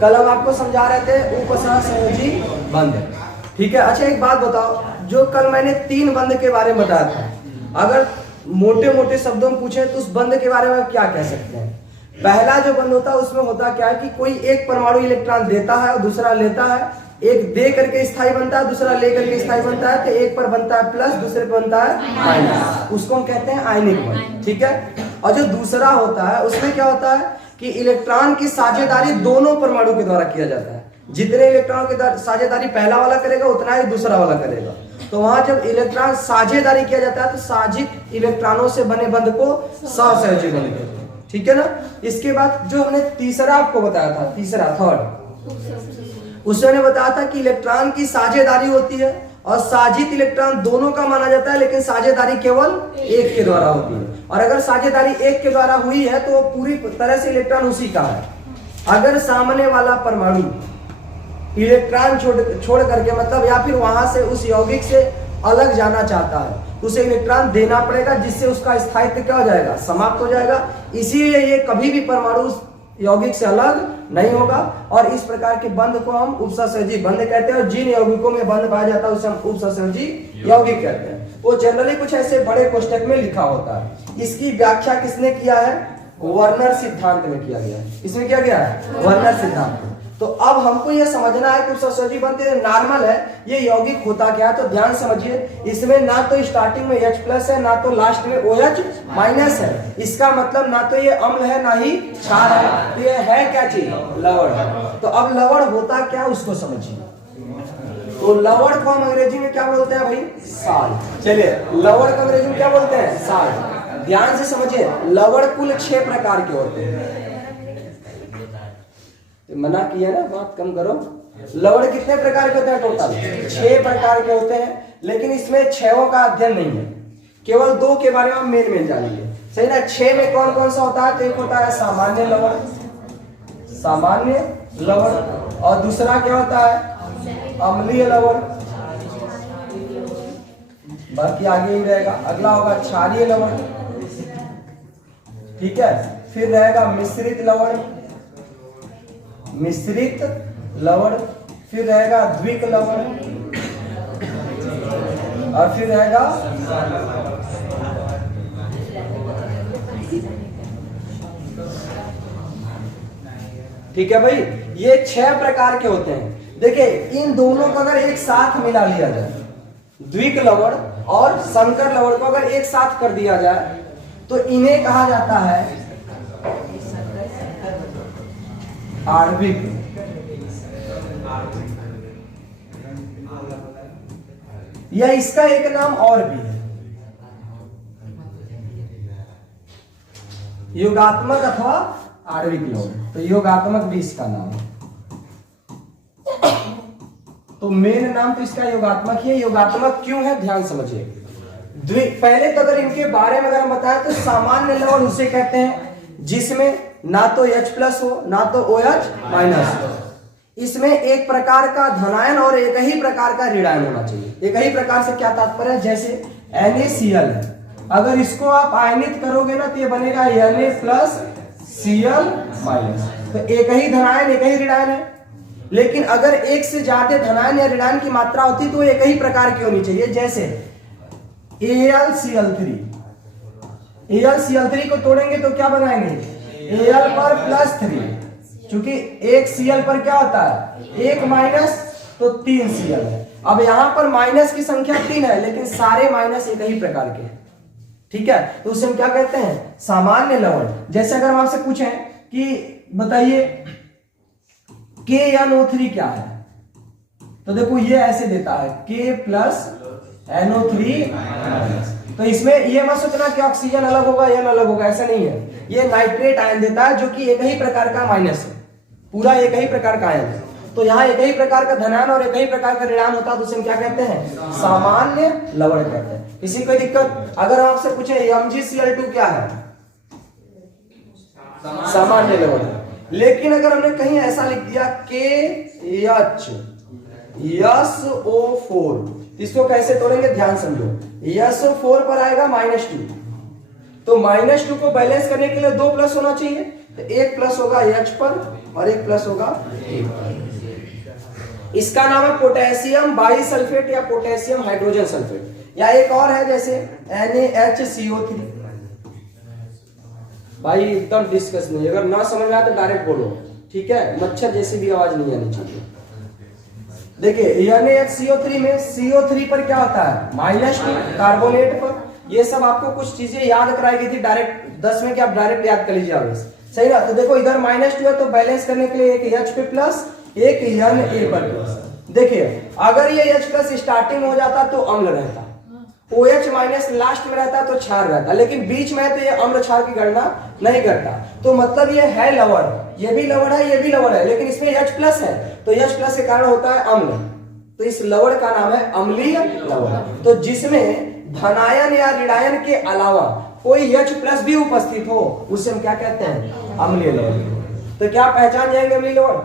कल हम आपको समझा रहे थे उपसहसंयोजी बंध। ठीक है। अच्छा एक बात बताओ, जो कल मैंने 3 बंध के बारे में बताया था, अगर मोटे मोटे शब्दों में पूछे तो उस बंध के बारे में क्या कह सकते हैं? पहला जो बंध होता है उसमें होता क्या है कि कोई एक परमाणु इलेक्ट्रॉन देता है और दूसरा लेता है, एक दे करके स्थायी बनता है, दूसरा ले करके स्थायी बनता है, तो एक पर बनता है प्लस, दूसरे पर बनता है माइनस, उसको हम कहते हैं आयनिक बंध। ठीक है। और जो दूसरा होता है उसमें क्या होता है कि इलेक्ट्रॉन की साझेदारी दोनों परमाणु के द्वारा किया जाता है। जितने इलेक्ट्रॉन की साझेदारी पहला वाला करेगा उतना ही दूसरा वाला करेगा। तो वहां जब इलेक्ट्रॉन साझेदारी किया जाता है तो साझित इलेक्ट्रॉनों से बने बंध को सहसंयोजी बंध कहते हैं। ठीक है ना। इसके बाद जो हमने तीसरा आपको बताया था, तीसरा थर्ड, उसने बताया था कि इलेक्ट्रॉन की साझेदारी होती है और साझित इलेक्ट्रॉन दोनों का माना जाता है, लेकिन साझेदारी केवल एक के द्वारा होती है। और अगर साझेदारी एक के द्वारा हुई है तो पूरी तरह से इलेक्ट्रॉन उसी का है। अगर सामने वाला परमाणु इलेक्ट्रॉन छोड़ करके मतलब या फिर वहां से उस यौगिक से अलग जाना चाहता है तो उसे इलेक्ट्रॉन देना पड़ेगा, जिससे उसका स्थायित्व क्या हो जाएगा, समाप्त हो जाएगा। इसीलिए ये कभी भी परमाणु यौगिक से अलग नहीं होगा। और इस प्रकार के बंध को हम उपसहसंयोजी बंध कहते हैं। और जिन यौगिकों में बंध पाया जाता है उसे हम उपसहसंयोजी यौगिक कहते हैं। वो जनरली कुछ ऐसे बड़े कोष्टक में लिखा होता है। इसकी व्याख्या किसने किया है? वर्नर सिद्धांत में किया गया है। किसमें किया गया है? वर्नर सिद्धांत में। तो अब हमको यह समझना है कि उपसहसंयोजी बंध नॉर्मल है, ये यौगिक होता क्या है। तो ध्यान समझिए, इसमें ना तो स्टार्टिंग में H+ है, ना तो लास्ट में OH- है। इसका मतलब ना तो ये अम्ल है ना ही क्षार है। तो ये है क्या चीज? लवण। तो अब लवण होता क्या उसको समझिए। तो लवण को हम अंग्रेजी में क्या बोलते हैं भाई? साल्ट। चलिए, लवण को अंग्रेजी में क्या बोलते हैं? साल्ट। ध्यान से समझिए, लवण कुल 6 प्रकार के होते हैं। तो मना किया ना, बात कम करो। लवण कितने प्रकार के होते हैं? टोटल 6 प्रकार के होते हैं, लेकिन इसमें 6 का अध्ययन नहीं है, केवल 2 के बारे में मेन जानेंगे। सही ना। 6 में कौन कौन सा होता है? तो एक होता है सामान्य लवण, सामान्य लवण, और दूसरा क्या होता है? अम्लीय लवण। बाकी आगे ही रहेगा। अगला होगा क्षारीय लवण। ठीक है। फिर रहेगा मिश्रित लवण, मिश्रित लवण। फिर रहेगा द्विक लवण, और फिर रहेगा ठीक है भाई। ये 6 प्रकार के होते हैं। देखिए, इन दोनों को अगर एक साथ मिला लिया जाए, द्विक लवण और संकर लवण को अगर एक साथ कर दिया जाए तो इन्हें कहा जाता है आणविक। या इसका एक नाम और भी है, योगात्मक अथवा आणविक लवण। तो योगात्मक भी इसका नाम है। तो मेन नाम तो इसका योगात्मक ही है। योगात्मक क्यों है? ध्यान समझिए। पहले तो अगर इनके बारे में अगर हम बताएं तो सामान्य लवण उसे कहते हैं जिसमें ना तो H+ हो ना तो OH- हो। इसमें एक प्रकार का धनायन और एक ही प्रकार का ऋणायन होना चाहिए। एक ही प्रकार से क्या तात्पर्य है? जैसे NaCl है, अगर इसको आप आयनित करोगे ना तो ये बनेगा Na+Cl-। तो एक ही धनायन एक ही ऋणायन है। लेकिन अगर एक से ज्यादा धनायन या ऋणायन की मात्रा होती तो एक ही प्रकार की होनी चाहिए। जैसे AlCl3, AlCl3 को तोड़ेंगे तो क्या बनाएंगे? Al पर +3, चूंकि एक Cl पर क्या होता है? 1- तो 3 Cl है। अब यहां पर माइनस की संख्या 3 है, लेकिन सारे माइनस एक ही प्रकार के हैं। ठीक है। तो उसे हम क्या कहते हैं? सामान्य लवण। जैसे अगर हम आपसे पूछें कि बताइए KNO3 क्या है, तो देखो ये ऐसे देता है K+NO3-। तो इसमें ये मत सोचना कि ऑक्सीजन अलग होगा या अलग होगा, ऐसा नहीं है। ये नाइट्रेट आयन देता है जो कि एक ही प्रकार का माइनस है, पूरा एक ही प्रकार का आयन है। तो यहाँ एक ही प्रकार का धनायन और एक ही प्रकार का ऋणायन होता है, तो उसे हम क्या कहते हैं? सामान्य लवण कहते हैं। किसी कोई दिक्कत? अगर हम आपसे पूछे MgCl2 क्या है? सामान्य लवण। लेकिन अगर हमने कहीं ऐसा लिख दिया KHSO4, इसको कैसे तोड़ेंगे? ध्यान समझो। SO4 पर आएगा -2, तो -2 को बैलेंस करने के लिए 2+ होना चाहिए। तो 1+ होगा H पर और एक प्लस होगा K पर। इसका नाम है पोटेशियम बाईसल्फेट या पोटेशियम हाइड्रोजन सल्फेट, या एक और है जैसे NaHCO3। भाई एकदम डिस्कस नहीं, अगर ना समझ में आए तो डायरेक्ट बोलो, ठीक है, मच्छर जैसी भी आवाज नहीं आनी चाहिए। देखिए NaHCO3 में CO3 पर क्या होता है -2 कार्बोनेट पर। ये सब आपको कुछ चीजें याद कराई गई थी डायरेक्ट 10 में, कि आप डायरेक्ट याद कर लीजिए आप, सही ना। तो देखो इधर -2 है तो बैलेंस करने के लिए एक H पे प्लस, एक Na पर प्लस। देखिए अगर ये H प्लस स्टार्टिंग हो जाता तो अम्ल रहता, OH माइनस लास्ट में रहता तो क्षार रहता, लेकिन बीच में है तो ये अम्ल क्षार की गणना नहीं करता। तो मतलब ये है लवण, ये भी लवण है, ये भी लवण है, लेकिन इसमें H प्लस है, तो H प्लस के कारण होता है अम्ल, तो इस लवण का नाम है अम्लीय लवण। तो जिसमें धनायन या ऋणायन के अलावा कोई H प्लस भी उपस्थित हो उसे हम क्या कहते हैं, अम्लीय लवण। तो क्या पहचान जाएंगे अम्लीय लवण?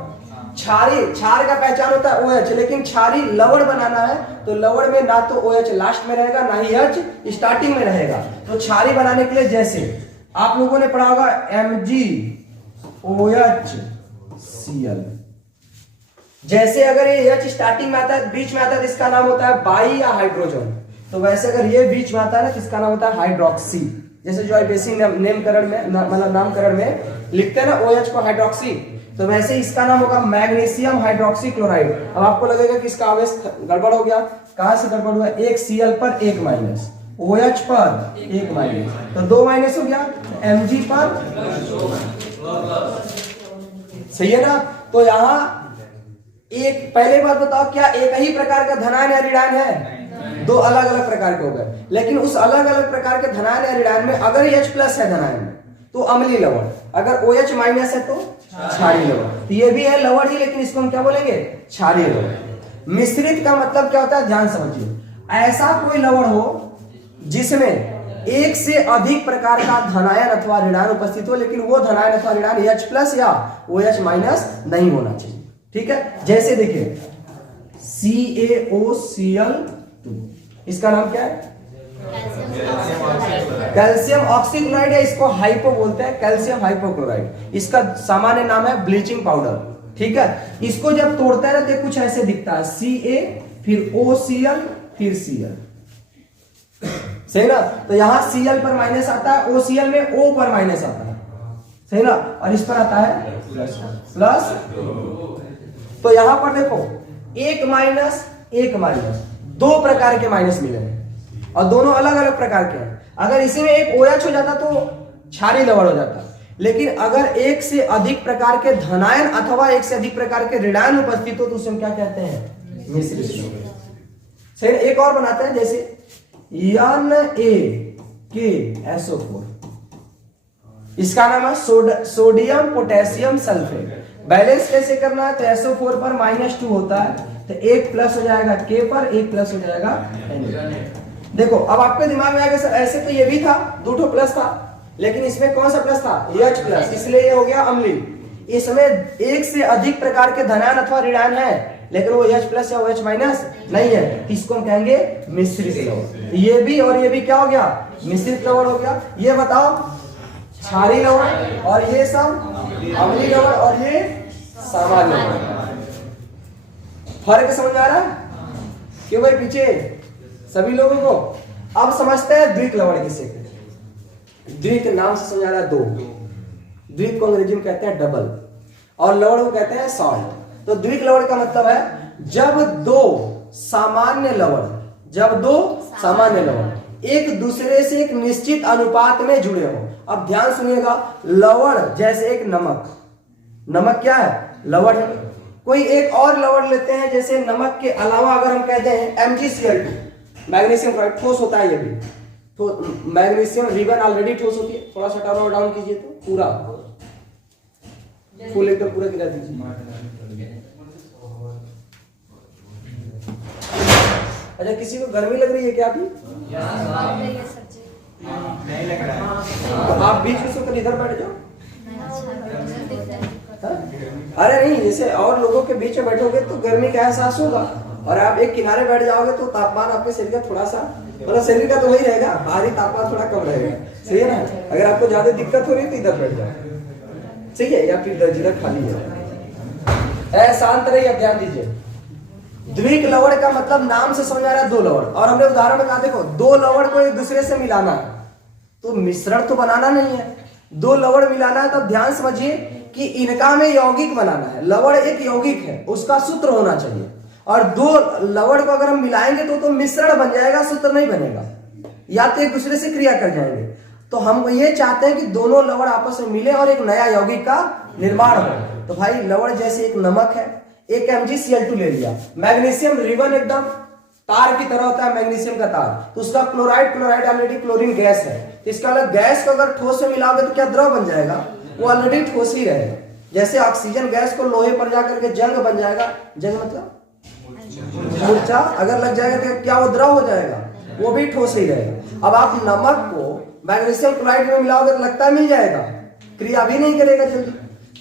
क्षारी, क्षार का पहचान होता है OH, लेकिन क्षारी लवण बनाना है तो लवण में ना तो OH लास्ट में रहेगा ना ही H स्टार्टिंग में रहेगा। तो क्षारी बनाने के लिए जैसे आप लोगों ने पढ़ा होगा MgOHCl, जैसे अगर ये H स्टार्टिंग में आता है, बीच में आता है तो इसका नाम होता है बाई या हाइड्रोजन। तो वैसे अगर ये बीच में आता है ना तो इसका नाम होता है हाइड्रोक्सी। जैसे जो बेसिक नामकरण में मतलब नामकरण में लिखते हैं ना OH को हाइड्रोक्सी, तो वैसे इसका नाम होगा मैग्नीशियम हाइड्रोक्सी क्लोराइड। अब आपको लगेगा कि इसका आवेश गड़बड़ हो गया, कहां से गड़बड़ हुआ? एक Cl पर एक माइनस, OH पर एक माइनस, तो 2 माइनस हो गया, Mg पर, सही है ना। तो यहां एक पहले बात बताओ, क्या एक ही प्रकार का धनायन या ऋणायन है? दो अलग अलग प्रकार के हो गए, लेकिन उस अलग अलग प्रकार के धनायन या ऋणायन में अगर H प्लस है धनायन में तो अम्लीय लवण, अगर OH माइनस है तो क्षारीय लवण। तो ये भी है लवण ही, लेकिन इसको हम क्या बोलेंगे? क्षारीय लवण। मिश्रित का मतलब क्या होता है, ध्यान समझिए। ऐसा कोई लवण हो जिसमें एक से अधिक प्रकार का धनायन अथवा ऋणायन उपस्थित हो, लेकिन वो धनायन अथवा ऋणायन H प्लस या OH माइनस नहीं होना चाहिए, ठीक है। जैसे देखिए CaOCl2, इसका नाम क्या है? कैल्शियम ऑक्सीक्लोराइड है, इसको हाइपो बोलते हैं, कैल्शियम हाइपोक्लोराइड। इसका सामान्य नाम है ब्लीचिंग पाउडर, ठीक है। इसको जब तोड़ते हैं ना तो कुछ ऐसे दिखता है, Ca फिर OCl फिर Cl, सही ना। तो यहां Cl पर माइनस आता है, OCl में O पर माइनस आता है, सही ना, और इस पर आता है प्लस। तो यहां पर देखो एक माइनस एक माइनस, दो प्रकार के माइनस मिले हैं और दोनों अलग अलग प्रकार के हैं। अगर इसी में एक OH हो जाता तो क्षारीय लवण हो जाता, लेकिन अगर एक से अधिक प्रकार के धनायन अथवा एक से अधिक प्रकार के ऋणायन उपस्थित हो तो उसे हम क्या कहते हैं? मिश्रित लवण। सही। एक और बनाते हैं, जैसे NaKSO4, इसका नाम है सोडियम पोटेशियम सल्फेट। बैलेंस कैसे करना है? तो SO4 पर -2 होता है तो एक प्लस हो जाएगा K पर, एक प्लस हो जाएगा Na। देखो अब आपके दिमाग में आएगा सर ऐसे तो ये भी था, 2 प्लस था, लेकिन इसमें कौन सा प्लस था? H प्लस, इसलिए ये हो गया अम्लीय। इसमें एक से अधिक प्रकार के धनायन अथवा ऋणायन है, लेकिन वो H प्लस या OH माइनस नहीं है, इसको हम कहेंगे मिश्रित लवण। ये भी और ये भी क्या हो गया? मिश्रित लवण हो गया। ये बताओ क्षारीय लवण, और ये सब अम्लीय लवण, और ये सामान्य लवण। फर्क समझ आ रहा है क्यों भाई पीछे सभी लोगों को? अब समझते हैं द्विक लवण किसे कहते हैं। द्विक नाम से समझ आ रहा है, दो। द्विक को अंग्रेजी में कहते हैं डबल, और लवण को कहते हैं सॉल्ट। तो द्विक लवण का मतलब है जब दो सामान्य लवण एक दूसरे से एक निश्चित अनुपात में जुड़े हो। अब ध्यान सुनिएगा, लवण जैसे एक नमक क्या है? लवण है। कोई एक और लवण लेते हैं, जैसे नमक के अलावा अगर हम कहते हैं MgCl2, मैग्नीशियम क्लोराइड, ठोस होता है ये भी, तो मैग्नीशियम रिबन ऑलरेडी ठोस होती है। थोड़ा सा टर्न और डाउन कीजिए तो पूरा फुल एकदम पूरा गिरा दीजिए। अच्छा, किसी को गर्मी लग रही है क्या अभी? नहीं लग रहा है। तो आप बीच में सोकर इधर बैठ जाओ। अरे नहीं, जैसे और लोगों के बीच में बैठोगे तो गर्मी का एहसास होगा, और आप एक किनारे बैठ जाओगे तो तापमान आपके शरीर का थोड़ा सा, मतलब शरीर का तो वही रहेगा, बाहरी तापमान थोड़ा कम रहेगा, सही है ना। अगर आपको ज्यादा दिक्कत हो रही है तो इधर बैठ जाओ, सही है, या फिर जिधर खाली है। शांत रहिए, अब ध्यान दीजिए। द्विक लवण का मतलब नाम से समझ आ रहा है, दो लवण। और हमने उदाहरण में कहा देखो, दो लवण को एक दूसरे से मिलाना है, तो मिश्रण तो बनाना नहीं है, दो लवण मिलाना है। तो ध्यान समझिए कि इनका में यौगिक बनाना है। लवण एक यौगिक है, उसका सूत्र होना चाहिए। और दो लवण को अगर हम मिलाएंगे तो मिश्रण बन जाएगा, सूत्र नहीं बनेगा, या तो एक दूसरे से क्रिया कर जाएंगे। तो हम ये चाहते हैं कि दोनों लवण आपस में मिले और एक नया यौगिक का निर्माण हो। तो भाई लवण जैसे एक नमक है, एक MgCl2 ले लिया। मैग्नीशियम रिबन एकदम तार की तरह होता है मैग्नीशियम का तार, तो उसका क्लोराइड ऑलरेडी क्लोरीन गैस है। तो इसका अलग गैस को अगर ठोस में मिलाओगे तो क्या द्रव बन जाएगा, वो ऑलरेडी ठोस ही रहेगा। जैसे ऑक्सीजन गैस को लोहे पर जाकर के जंग बन जाएगा, जंग मतलब मूर्छा अगर लग जाएगा तो क्या वो द्रव हो जाएगा, वो भी ठोस ही रहेगा। अब आप नमक को मैग्नीशियम क्लोराइड में मिलाओगे तो लगता है मिल जाएगा, क्रिया भी नहीं करेगा जल्दी।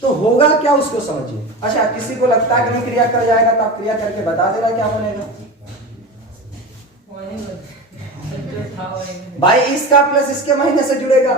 तो होगा क्या उसको समझिए। अच्छा, किसी को लगता है कि नहीं क्रिया कर जाएगा, तो आप क्रिया करके बता देना क्या बनेगा। भाई इसका प्लस इसके महीने से जुड़ेगा,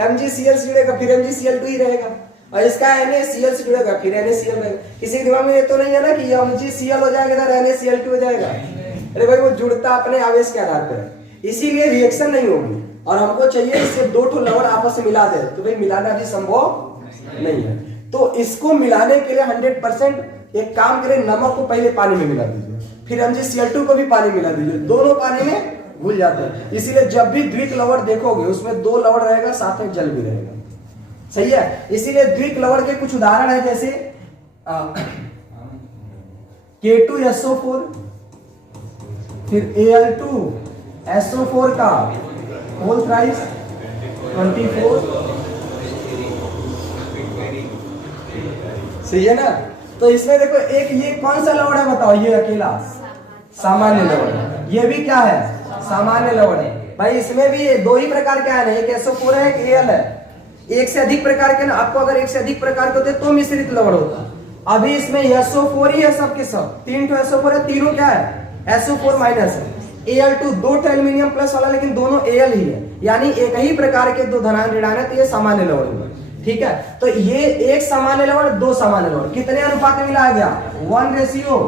MgCl से जुड़ेगा, फिर MgCl2 ही रहेगा। और इसका NaCl से जुड़ेगा, फिर NaCl रहेगा। किसी के दिमाग में ये तो नहीं है ना कि MgCl हो जाएगा इधर NaCl2 हो जाएगा। अरे भाई वो जुड़ता अपने आवेश के आधार पर, इसीलिए रिएक्शन नहीं होगी। और हमको चाहिए इससे दो ठो लवण आपस में मिला दे, तो भाई मिलाना भी संभव नहीं है। तो इसको मिलाने के लिए 100% एक काम करें, नमक को पहले पानी में मिला दीजिए, फिर MgCl2 को भी पानी मिला दीजिए, दोनों पानी में घुल जाते हैं। इसीलिए जब भी द्विक लवण देखोगे उसमें दो लवण रहेगा, साथ में जल भी रहेगा, सही है। इसीलिए द्विक लवण के कुछ उदाहरण है, जैसे K2SO4, फिर Al2SO4 का होल थ्राइस 24, सही है ना। तो इसमें देखो एक ये कौन सा लवण है बताओ, ये अकेला सामान्य लवण, ये भी क्या है सामान्य लवण है। भाई इसमें भी दो ही प्रकार के आए हैं, एक SO4 है, एक Al है। एक से अधिक प्रकार के ना, आपको अगर एक से अधिक प्रकार के होते तो मिश्रित लवण होता। अभी इसमें SO4 ही है, सबके सब तीन ठो SO4 है, तीनों क्या है SO4 माइनस है। Al2 दो ठो एल्यूमिनियम प्लस वाला, लेकिन दोनों Al ही है, यानी एक ही प्रकार के दो धनायन ऋणायन है, तो ये सामान्य लवण हुआ, ठीक है। तो ये एक सामान्य लवण, दो सामान्य लवण कितने अनुपात में मिलाया गया, 1:।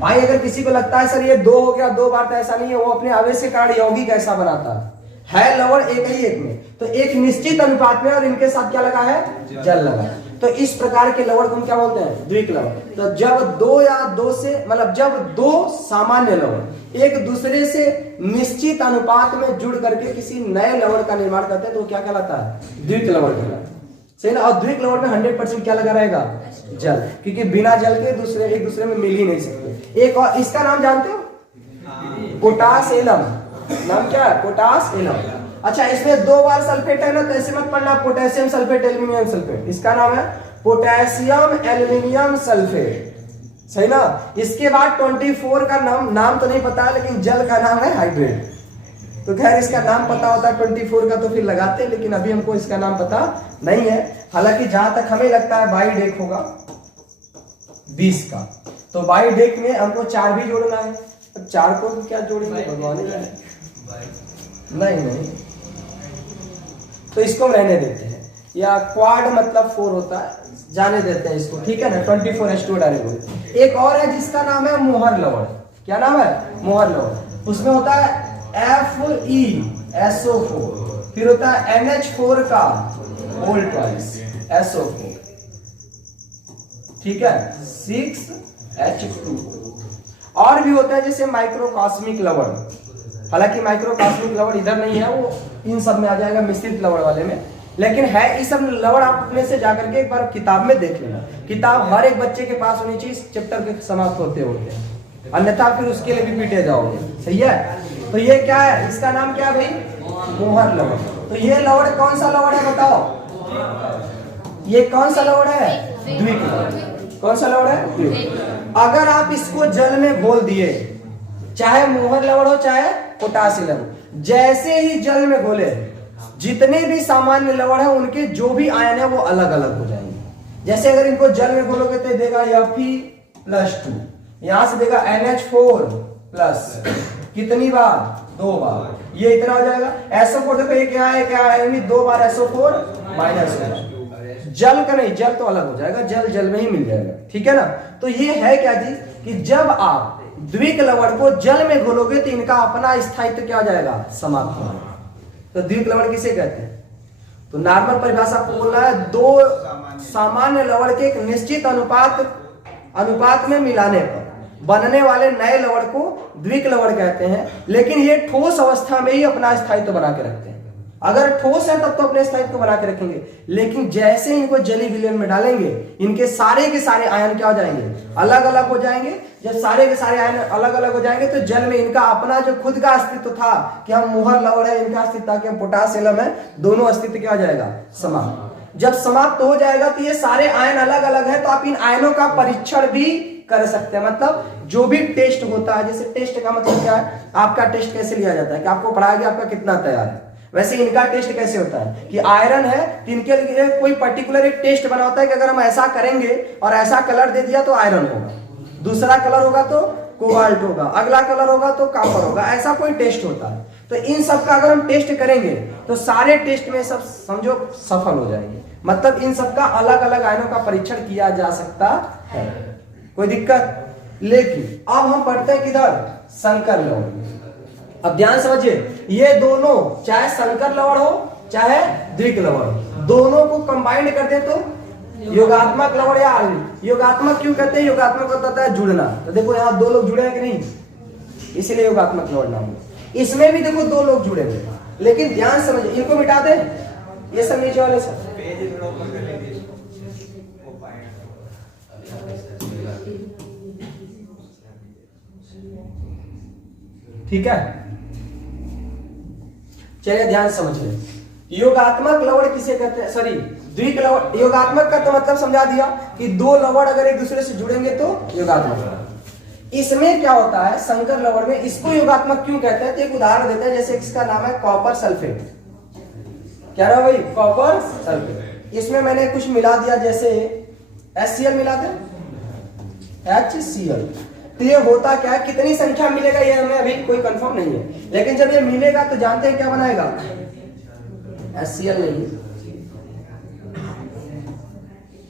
भाई अगर किसी को लगता है सर ये दो हो गया दो बार, तो ऐसा नहीं है, वो अपने आवेश के कारण यौगिक ऐसा बनाता है लवण एक ही एक में, तो एक निश्चित अनुपात में, और इनके साथ क्या लगा है, जल लगा। तो इस प्रकार के लवण को हम क्या बोलते हैं, द्विक लवण। तो जब दो या दो से मतलब जब दो सामान्य लवण एक दूसरे से निश्चित अनुपात में जुड़ करके किसी नए लवण का निर्माण करते हैं तो क्या कहलाता है, द्विक लवण कहलाता है, सही ना। और द्विक लवण में 100% क्या लगा रहेगा, जल, क्योंकि बिना जल के एक दूसरे में मिल ही नहीं सकते। एक और इसका नाम जानते हो, पोटास एलम, नाम क्या है, पोटास एलम। अच्छा, इसमें दो बार सल्फेट है ना, तो ऐसे मत पढ़ना पोटेशियम सल्फेट एल्यूमिनियम सल्फेट, इसका नाम है पोटेशियम एल्यूमिनियम सल्फेट, सही ना। इसके बाद 24 का नाम तो नहीं पता, लेकिन जल का नाम है हाइड्रेट। तो खैर इसका नाम पता होता है 24 का तो फिर लगाते हैं, लेकिन अभी हमको इसका नाम पता नहीं है। हालांकि जहां तक हमें लगता है बाई डेक होगा 20 का, तो बाई डेक में हमको 4 भी जोड़ना है। अब 4 को क्या जोड़ेंगे भगवान ही जाने। नहीं, तो इसको रहने देते हैं, या क्वाड मतलब 4 होता है, जाने देते हैं इसको, ठीक है ना। 24H2 डालेंगे। एक और है जिसका नाम है मोहर लवण, क्या नाम है, मोहर लवण। उसमें होता है FeSO4, फिर होता है NH4 का होल ट्वाइस SO4, ठीक है, 6H2। और भी होता है जैसे माइक्रोकॉस्मिक लवण, हालांकि माइक्रोकॉस्मिक लवण इधर नहीं है, वो इन सब में आ जाएगा मिश्रित लवण वाले में, लेकिन है ये सब लवण। आप अपने से जाकर के एक बार किताब में देख लेना, किताब हर एक बच्चे के पास होनी चाहिए इस चैप्टर के समाप्त होते, अन्यथा फिर उसके लिए भी पीटे जाओगे, सही है। तो ये क्या है, इसका नाम क्या है भाई, मोहर लवण। तो ये लवण कौन सा लवण है बताओ, ये कौन सा लवण है, द्विक लवण। कौन सा लवण है, द्विक। अगर आप इसको जल में घोल दिए, चाहे मोहर लवण हो चाहे पोटासियम लवण, जैसे ही जल में घोले, जितने भी सामान्य लवण है उनके जो भी आयन है वो अलग अलग हो जाएंगे। जैसे अगर इनको जल में घोलोगे तो देगा Fe+2, यहां से देगा NH4+, कितनी बार, 2 बार, ये इतना हो जाएगा। SO4 देखो ये क्या है, 2 बार SO4 माइनस होगा, जल का नहीं, जल तो अलग हो जाएगा, जल जल में ही मिल जाएगा, ठीक है ना। तो ये है क्या चीज कि जब आप द्विक लवण को जल में घोलोगे तो इनका अपना स्थायित्व क्या हो जाएगा, समाप्त हो जाएगा। तो द्विक लवण किसे कहते हैं? तो नॉर्मल परिभाषा आपको बोलना है, दो सामान्य लवण के एक निश्चित अनुपात में मिलाने पर बनने वाले नए लवण को द्विक लवण कहते हैं। लेकिन ये ठोस अवस्था में ही अपना स्थायित्व बना के रखते हैं। अगर ठोस है तब तो अपने स्थायित्व को बना के रखेंगे, लेकिन जैसे इनको जलीय विलयन में डालेंगे इनके सारे के सारे आयन क्या हो जाएंगे, अलग अलग हो जाएंगे। जब सारे के सारे आयन अलग अलग हो जाएंगे तो जल में इनका अपना जो खुद का अस्तित्व था कि हम मुहर लवण है, इनका अस्तित्व था कि हम पोटासियम है, दोनों अस्तित्व क्या हो जाएगा, समाप्त। जब समाप्त हो जाएगा तो ये सारे आयन अलग अलग है, तो आप इन आयनों का परीक्षण भी कर सकते हैं। मतलब जो भी टेस्ट होता है, जैसे टेस्ट का मतलब क्या है, आपका टेस्ट कैसे लिया जाता है कि आपको पढ़ाया गया आपका कितना तैयार है, वैसे इनका टेस्ट कैसे होता है कि आयरन है तो इनके लिए कोई पर्टिकुलर एक टेस्ट बना होता है कि अगर हम ऐसा करेंगे और ऐसा कलर दे दिया तो आयरन होगा, दूसरा कलर होगा तो कोबाल्ट होगा, अगला कलर होगा तो कॉपर होगा, ऐसा कोई टेस्ट होता है। तो इन सब का अगर हम टेस्ट करेंगे तो सारे टेस्ट में सब समझो सफल हो जाएंगे। मतलब इन सब का अलग अलग आयनों का परीक्षण किया जा सकता है, कोई दिक्कत। लेकिन अब हम पढ़ते हैं किधर, संकर लवण। अब ध्यान समझिए, ये दोनों चाहे संकर लवण हो चाहे द्विक लवण, दोनों को कंबाइंड कर दे तो योगात्मक लवण या योगात्मक क्यों कहते हैं, योगात्मक होता है जुड़ना। तो देखो यहाँ दो लोग जुड़े हैं कि नहीं, इसीलिए योगात्मक लवण नाम है। इसमें भी देखो दो लोग जुड़े हुए, लेकिन ध्यान समझिए, इनको मिटा दे, ये सब नीचे वाले सब ठीक है। चलिए ध्यान समझिए, योगात्मक लवण किसे कहते हैं, सॉरी द्विक लवण। योगात्मक का तो मतलब समझा दिया कि दो लवण अगर एक दूसरे से जुड़ेंगे तो योगात्मक। इसमें क्या होता है, संकर लवण में इसको योगात्मक क्यों कहते हैं, तो एक उदाहरण देते हैं। जैसे इसका नाम है कॉपर सल्फेट, क्या रहा भाई, कॉपर सल्फेट। इसमें मैंने कुछ मिला दिया, जैसे HCl मिला दे, HCl। तो ये होता क्या है, कितनी संख्या मिलेगा ये हमें अभी कोई कंफर्म नहीं है, लेकिन जब ये मिलेगा तो जानते हैं क्या बनाएगा, HCl नहीं,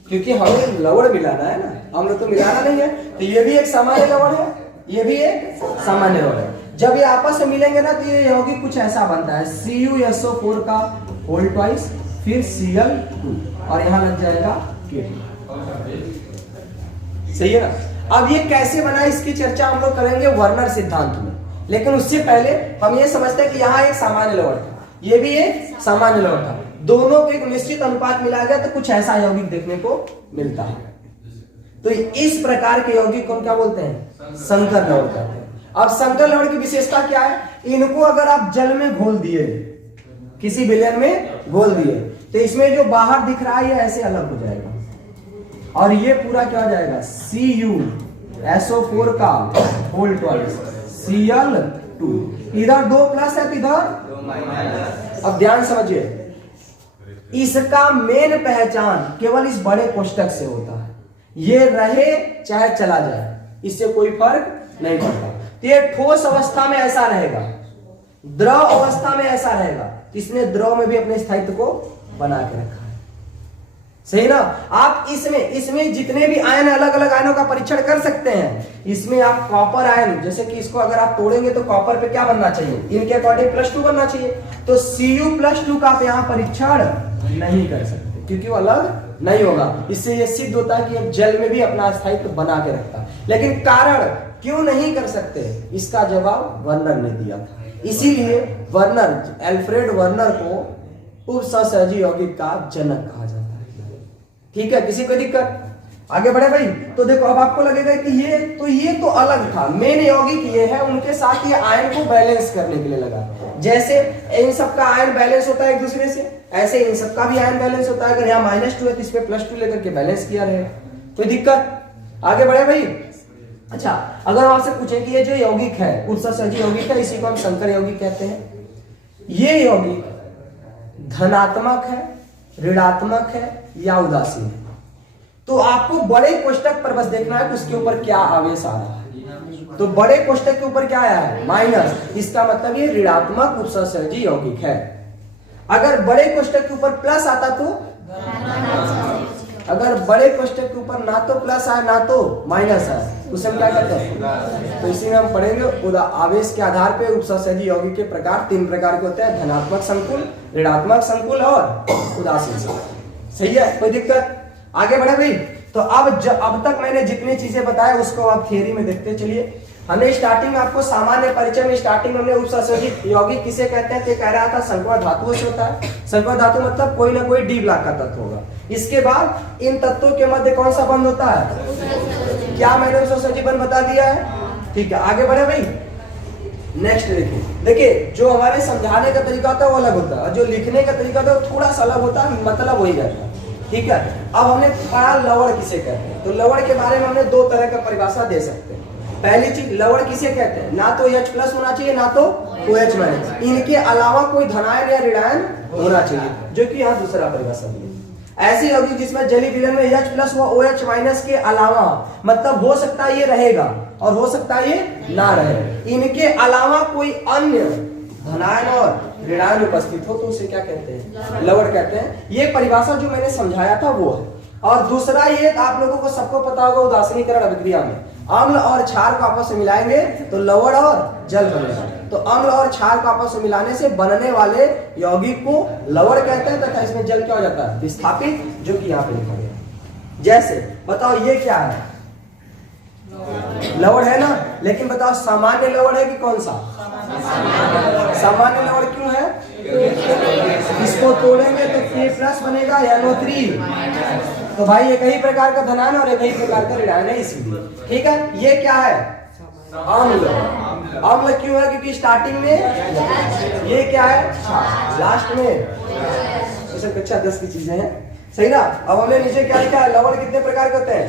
क्योंकि हमें लवण मिलाना है ना, हम लोग तो मिलाना नहीं है। तो ये भी एक सामान्य लवण है, ये भी एक सामान्य लवण है। जब ये आपस में मिलेंगे ना तो ये यौगिक कुछ ऐसा बनता है, CuSO4 का होल ट्वाइस, फिर Cl2 और यहां लग जाएगा K2। सही है ना। अब ये कैसे बना, इसकी चर्चा हम लोग करेंगे वर्नर सिद्धांत में, लेकिन उससे पहले हम ये समझते हैं कि यहाँ एक सामान्य लवण था, ये भी एक सामान्य लवण था, दोनों को एक निश्चित अनुपात मिलाया गया तो कुछ ऐसा यौगिक देखने को मिलता है। तो इस प्रकार के यौगिक को क्या बोलते हैं, संकर लवण कहते हैं। अब संकर लवण की विशेषता क्या है, इनको अगर आप जल में घोल दिए, किसी विलयन में घोल दिए, तो इसमें जो बाहर दिख रहा है ये ऐसे अलग हो जाएगा और ये पूरा क्या हो जाएगा, CuSO4 का होल ट्वाइस, Cl2, इधर 2 प्लस है तो इधर 2 माइनस। अब ध्यान समझिए, इसका मेन पहचान केवल इस बड़े कोष्टक से होता है, ये रहे चाहे चला जाए इससे कोई फर्क नहीं पड़ता। तो ये ठोस अवस्था में ऐसा रहेगा, द्रव अवस्था में ऐसा रहेगा, इसने द्रव में भी अपने स्थायित्व को बना के रखा है, सही ना। आप इसमें जितने भी आयन, अलग अलग आयनों का परीक्षण कर सकते हैं। इसमें आप कॉपर आयन, जैसे कि इसको अगर आप तोड़ेंगे तो कॉपर पे क्या बनना चाहिए, इनके अकॉर्डिंग +2 बनना चाहिए, तो Cu+2 का आप यहाँ परीक्षण नहीं कर सकते क्योंकि वो अलग नहीं होगा। इससे ये सिद्ध होता है कि जल में भी अपना स्थायित्व बना के रखता है। लेकिन कारण क्यों नहीं कर सकते, इसका जवाब वर्नर ने दिया था। इसीलिए वर्नर, एल्फ्रेड वर्नर को उपसहसहजी यौगिक का जनक कहा जाता है। ठीक है, किसी को दिक्कत, आगे बढ़े भाई। तो देखो अब आपको लगेगा कि ये तो अलग था, मेन यौगिक ये है, उनके साथ ये आयन को बैलेंस करने के लिए लगा। जैसे इन सब का आयन बैलेंस होता है एक दूसरे से, ऐसे इन सब का भी आयन बैलेंस होता है। अगर यहाँ -2 है तो इस पे +2 लेकर के बैलेंस किया रहेगा, कोई दिक्कत, आगे बढ़े भाई। अच्छा, अगर आपसे पूछे कि ये जो यौगिक है उत्सर्जक यौगिक है, इसी को हम संकर यौगिक कहते हैं। ये यौगिक धनात्मक है, ऋणात्मक है या उदासीन है, तो आपको बड़े कोष्टक पर बस देखना है कि उसके ऊपर क्या आवेश आ रहा है। तो बड़े कोष्टक के ऊपर क्या आया है, माइनस, इसका मतलब ये ऋणात्मक उत्सर्जक यौगिक है। अगर बड़े कोष्टक के ऊपर प्लस आता तो अगर बड़े कोष्टक के ऊपर ना तो प्लस आए ना तो माइनस आए, उसे हम क्या कहते हैं? तो इसी में हम पढ़ेंगे आवेश के आधार पे उपसहसहजी यौगिक के प्रकार 3 प्रकार के होते हैं, धनात्मक संकुल, ऋणात्मक संकुल और उदासीन संकुल। सही है, कोई दिक्कत? आगे बढ़े भाई। तो अब तक मैंने जितनी चीजें बताया उसको आप थियरी में देखते चलिए। हमने स्टार्टिंग आपको सामान्य परिचय में स्टार्टिंग हमने उपसहसहजी यौगिक किसे कहते हैं तो कह रहा था संकर धातुओं से होता है। संकर धातु मतलब कोई ना कोई डी ब्लॉक का तत्व होगा। इसके बाद इन तत्वों के मध्य कौन सा बंध होता है? क्या मैंने उपसहसहजी बंध बता दिया है? ठीक है, आगे बढ़े भाई। नेक्स्ट देखिए जो हमारे समझाने का तरीका होता है वो अलग होता है और जो लिखने का तरीका होता है वो थोड़ा सा अलग होता है, मतलब वही रहता है। ठीक है, अब हमने पढ़ा लवण किसे कहते हैं। तो लवण के बारे में हमने 2 तरह का परिभाषा दे सकते हैं। पहली चीज, लवण किसे कहते हैं? ना तो H+ होना चाहिए ना तो OH-। इनके अलावा कोई धनायन या ऋणायन होना चाहिए, जो कि यहाँ दूसरा परिभाषा दी। ऐसी यौगिक जिसमें जलीय विलयन में H+ व OH- के अलावा, मतलब हो सकता है ये रहेगा और हो सकता है ये ना रहे, इनके अलावा कोई अन्य धनायन और ऋणायन उपस्थित हो तो उसे क्या कहते हैं? लवण कहते हैं। ये परिभाषा जो मैंने समझाया था वो है। और दूसरा ये आप लोगों को सबको पता होगा उदासीनीकरण अभिक्रिया में अम्ल और क्षार को आपस में मिलाएंगे तो लवण और जल बनेगा। तो अम्ल और क्षार को आपस में मिलाने से बनने वाले यौगिक को लवण कहते हैं तथा इसमें जल क्या हो जाता है? विस्थापित, जो कि यहाँ पे लिखा गया। जैसे बताओ ये क्या है? लवण है ना, लेकिन बताओ सामान्य लवण है कि कौन सा? सामान्य लवण क्यों है? इसको तोड़ेंगे तो K+ बनेगा NO3। तो भाई एक ही प्रकार का धनायन और एक ही प्रकार का ऋणायन है इसीलिए। ठीक है, ये क्या है? अम्ल। अम्ल क्यों है? क्योंकि स्टार्टिंग में ये क्या है? लास्ट में। तो कक्षा 10 की चीजें हैं, सही ना। अब हमने नीचे क्या लिखा है? लवण कितने प्रकार के होते हैं?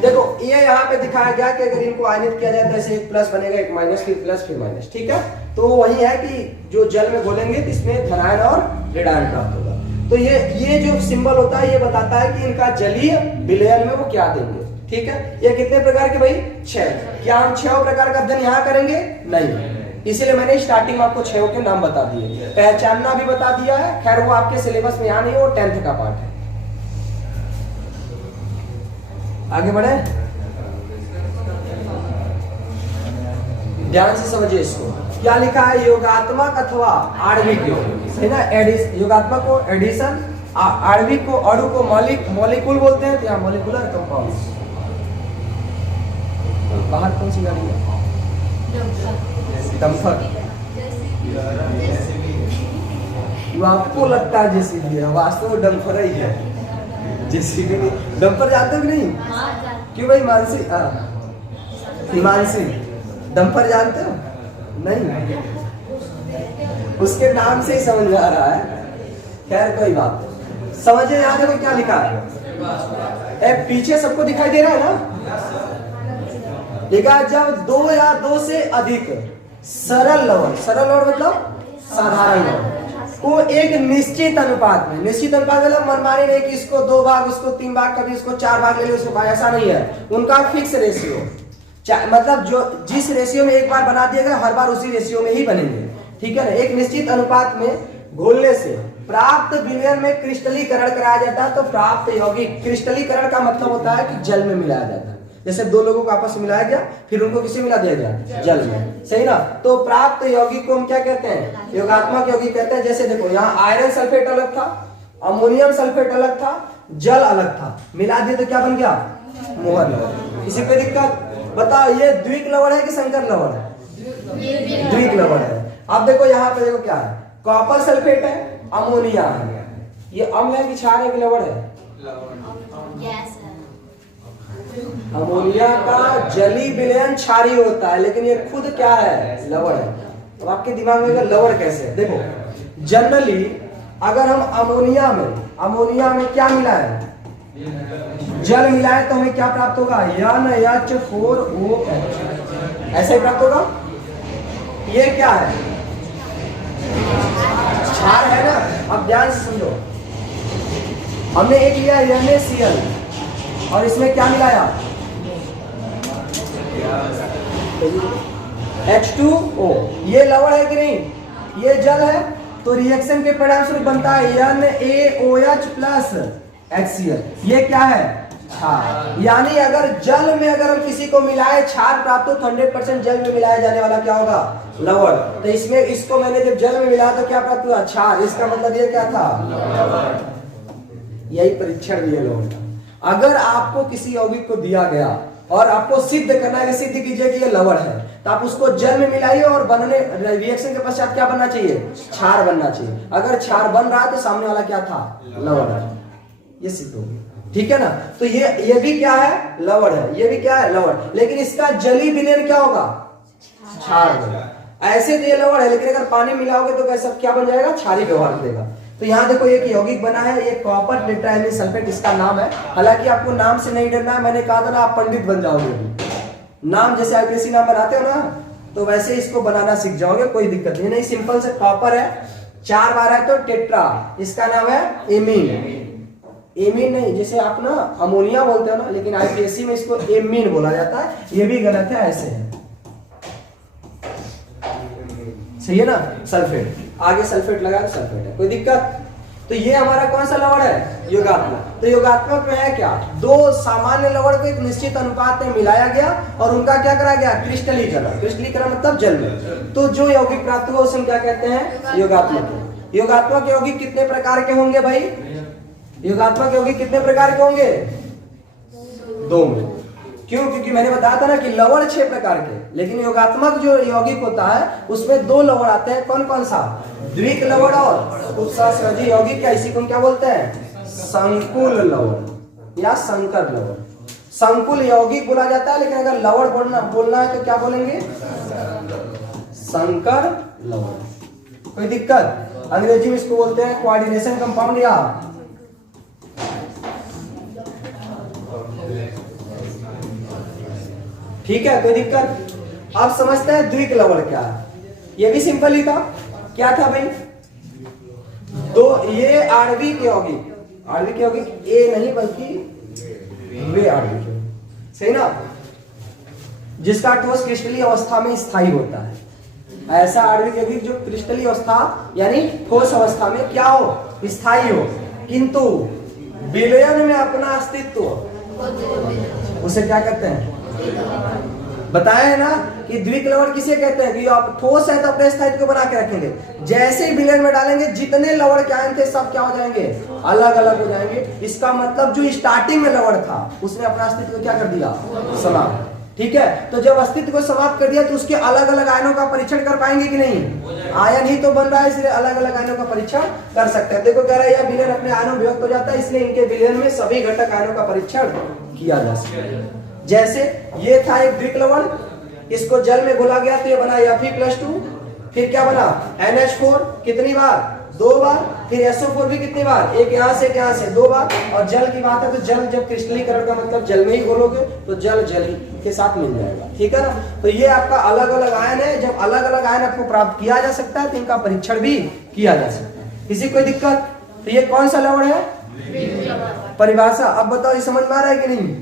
देखो ये यहाँ पे दिखाया गया कि अगर इनको आयनित किया जाए तो ऐसे एक प्लस बनेगा, एक माइनस, फिर प्लस, फिर माइनस। ठीक है, तो वही है कि जो जल में घोलेंगे तो इसमें धनायन और ऋणायन प्राप्त होगा। तो ये जो सिंबल होता है ये बताता है कि इनका जलीय विलयन में वो क्या देंगे। ठीक है, ये कितने प्रकार के भाई? 6। क्या हम 6 प्रकार का अध्ययन यहाँ करेंगे? नहीं, इसीलिए मैंने स्टार्टिंग में आपको 6 के नाम बता दिए, पहचानना भी बता दिया है। खैर वो आपके सिलेबस में यहाँ नहीं, वो 10th का पार्ट है। आगे बढ़े, ध्यान से समझिए इसको। क्या लिखा है? योगात्मक अथवा आणविक योग, सही ना। योगात्मक को एडिशन, आणविक को अणु को मॉलिक्यूल बोलते हैं, तो यहाँ मॉलिक्यूलर कंपाउंड्स। बाहर कौन सी गाड़ी है? डम्फर। आपको लगता है जेसीबी है, वास्तव में डम्फर ही है। जेसीबी नहीं, डम्फर जानते हो कि नहीं? क्यों भाई? मानसी, हिमांशी डम्फर जानते हो? नहीं, उसके नाम से ही समझ में आ रहा है। खैर कोई बात नहीं, समझिए। यहाँ देखो क्या लिखा है, पीछे सबको दिखाई दे रहा है ना? लिखा है जब 2 या 2 से अधिक सरल लवण, सरल लवण मतलब साधारण लवण को एक निश्चित अनुपात में, निश्चित अनुपात मतलब मनमानी नहीं कि इसको 2 भाग, उसको 3 भाग, कभी इसको 4 भाग ले लो, उसको ऐसा नहीं है। उनका फिक्स रेशियो, मतलब जो जिस रेशियो में एक बार बना दिया गया हर बार उसी रेशियो में ही बनेंगे। ठीक है ना। एक निश्चित अनुपात में घोलने से प्राप्त विलयन में क्रिस्टलीकरण कराया जाता है। तो प्राप्त यौगिक, क्रिस्टलीकरण का मतलब होता है कि जल में मिलाया जाता है। जैसे 2 लोगों को आपस में मिलाया गया, फिर उनको किसे मिला दिया गया? जल में, सही ना। तो प्राप्त यौगिक को हम क्या कहते हैं? योगात्मक यौगिक कहते हैं। जैसे देखो यहाँ आयरन सल्फेट अलग था, अमोनियम सल्फेट अलग था, जल अलग था, मिला दिए तो क्या बन गया? मोहर लवण। इसी पे दिक्कत? बताओ ये द्विक लवण है कि संकर लवण है? द्विक लवण है। अब देखो यहाँ पे देखो क्या है? कॉपर सल्फेट है, अमोनिया है। ये अम्ल है कि क्षार है कि लवण है? अमोनिया का जलीय विलयन क्षारीय होता है, लेकिन ये खुद क्या है? लवण है। तो आपके दिमाग में लवण कैसे है? देखो जनरली अगर हम अमोनिया में क्या मिला है? जल मिलाए तो हमें क्या प्राप्त होगा? NH4OH, ऐसे ही प्राप्त होगा। ये क्या है? क्षार है ना। अब ध्यान से समझो, हमने एक लिया NaCl और इसमें क्या मिलाया? H2O। ये लवण है कि नहीं? ये जल है, तो रिएक्शन के परिणाम स्वरूप बनता है NaOH+ HCl। ये क्या है? क्षार। यानी अगर जल में अगर हम किसी को मिलाए क्षार प्राप्त हो तो 100% जल में मिलाया जाने वाला क्या होगा? लवण। तो इसमें इसको मैंने जब जल में मिलाया तो क्या प्राप्त हुआ? क्षार। इसका मतलब ये क्या था? यही परीक्षण भी है लोगों का। अगर आपको किसी यौगिक को दिया गया और आपको सिद्ध करना है, सिद्ध कीजिए कि ये लवण है, तो आप उसको जल में मिलाइए और बनने रिएक्शन के पश्चात क्या बनना चाहिए? क्षार बनना चाहिए। अगर क्षार बन रहा है तो सामने वाला क्या था? लवण है। ये सिद्ध हो गया। ठीक है ना? तो ये भी क्या है? लवण है। ये भी क्या है? लवण। लेकिन इसका जली विलयन क्या होगा? क्षार होगा। ऐसे तो ये लवण है, लेकिन अगर पानी मिलाओगे तो कैसा क्या बन जाएगा? क्षारी व्यवहार देगा। तो यहाँ देखो एक यौगिक बना है, ये कॉपर टेट्राएमिन सल्फेट इसका नाम है। हालांकि आपको नाम से नहीं डरना है, मैंने कहा था ना आप पंडित बन जाओगे। नाम जैसे आईपीएससी नाम बनाते हो ना, तो वैसे इसको बनाना सीख जाओगे, कोई दिक्कत नहीं। सिंपल से कॉपर है, 4 बार है तो टेट्रा, इसका नाम है एमीन। एमीन नहीं, जैसे आप ना अमोनिया बोलते हो ना, लेकिन आईपीएससी में इसको एमीन बोला जाता है। ये भी गलत है, ऐसे है। सही है ना? सल्फेट, आगे सल्फेट लगा तो सल्फेट है, कोई दिक्कत? तो ये हमारा कौन सा लवण है? योगात्मक। तो योगात्मक में है क्या? दो सामान्य लवण को एक निश्चित अनुपात में मिलाया गया और उनका क्या करा गया? क्रिस्टलीकरण। क्रिस्टलीकरण मतलब जल में। तो जो यौगिक प्राप्त हुआ उसे हम क्या कहते हैं? योगात्मक। योगात्मक यौगिक कितने प्रकार के होंगे भाई? योगात्मक यौगिक कितने प्रकार के होंगे? 2 में। क्यों? क्योंकि मैंने बताया था ना कि लवण 6 प्रकार के, लेकिन योगात्मक जो यौगिक होता है उसमें 2 लवण आते हैं। कौन कौन सा? द्विक लवण और उपसहसर्जी यौगिक। क्या इसी को क्या बोलते हैं? संकुल लवण या संकर लवण। संकुल यौगिक बोला जाता है, लेकिन अगर लवण बोलना है तो क्या बोलेंगे? संकर लवण। कोई दिक्कत? अंग्रेजी में इसको बोलते हैं कोऑर्डिनेशन कंपाउंड या ठीक है, कोई दिक्कत? आप समझते हैं द्विक लवण क्या है? ये भी सिंपल ही था। क्या था भाई? दो ये आणविक यौगिक, आणविक यौगिक ए नहीं बल्कि वे आणविक यौगिक, सही ना? जिसका ठोस क्रिस्टलीय अवस्था में स्थायी होता है। ऐसा आणविक यौगिक जो क्रिस्टलीय अवस्था यानी ठोस अवस्था में क्या हो? स्थायी हो, किंतु विलयन में अपना अस्तित्व, उसे क्या कहते हैं? बताया है ना कि द्विक लवण किसे कहते हैं? कि आप ठोस है तो अपने स्थायित्व को बना के रखेंगे। जैसे ही विलयन में डालेंगे जितने लवण के आयन थे सब क्या हो जाएंगे? अलग अलग हो जाएंगे। इसका मतलब जो स्टार्टिंग में लवण था उसने अपना अस्तित्व को क्या कर दिया? समाप्त। ठीक है, तो जब अस्तित्व को समाप्त कर दिया तो उसके अलग अलग आयनों का परीक्षण कर पाएंगे कि नहीं? आयन ही तो बन रहा है, इसलिए अलग अलग आयनों का परीक्षण कर सकते हैं। देखो कह रहा है यह विलयन अपने आयनों में विभक्त हो जाता है, इसलिए इनके विलयन में सभी घटक आयनों का परीक्षण किया जा सकता है। जैसे ये था एक द्विक लवण, इसको जल में घोला गया तो ये बना Fe+2, फिर क्या बना? NH4 कितनी बार? 2 बार। फिर SO4 भी कितनी बार? एक यहाँ से 2 बार। और जल की बात है तो जल जब क्रिस्टलीकरण का मतलब जल में ही घोलोगे तो जल जल ही के साथ मिल जाएगा। ठीक है ना? तो ये आपका अलग अलग आयन है। जब अलग अलग आयन आपको प्राप्त किया जा सकता है तो इनका परीक्षण भी किया जा सकता है। किसी कोई दिक्कत? तो ये कौन सा लवण है? परिभाषा अब बताओ, ये समझ में आ रहा है कि नहीं?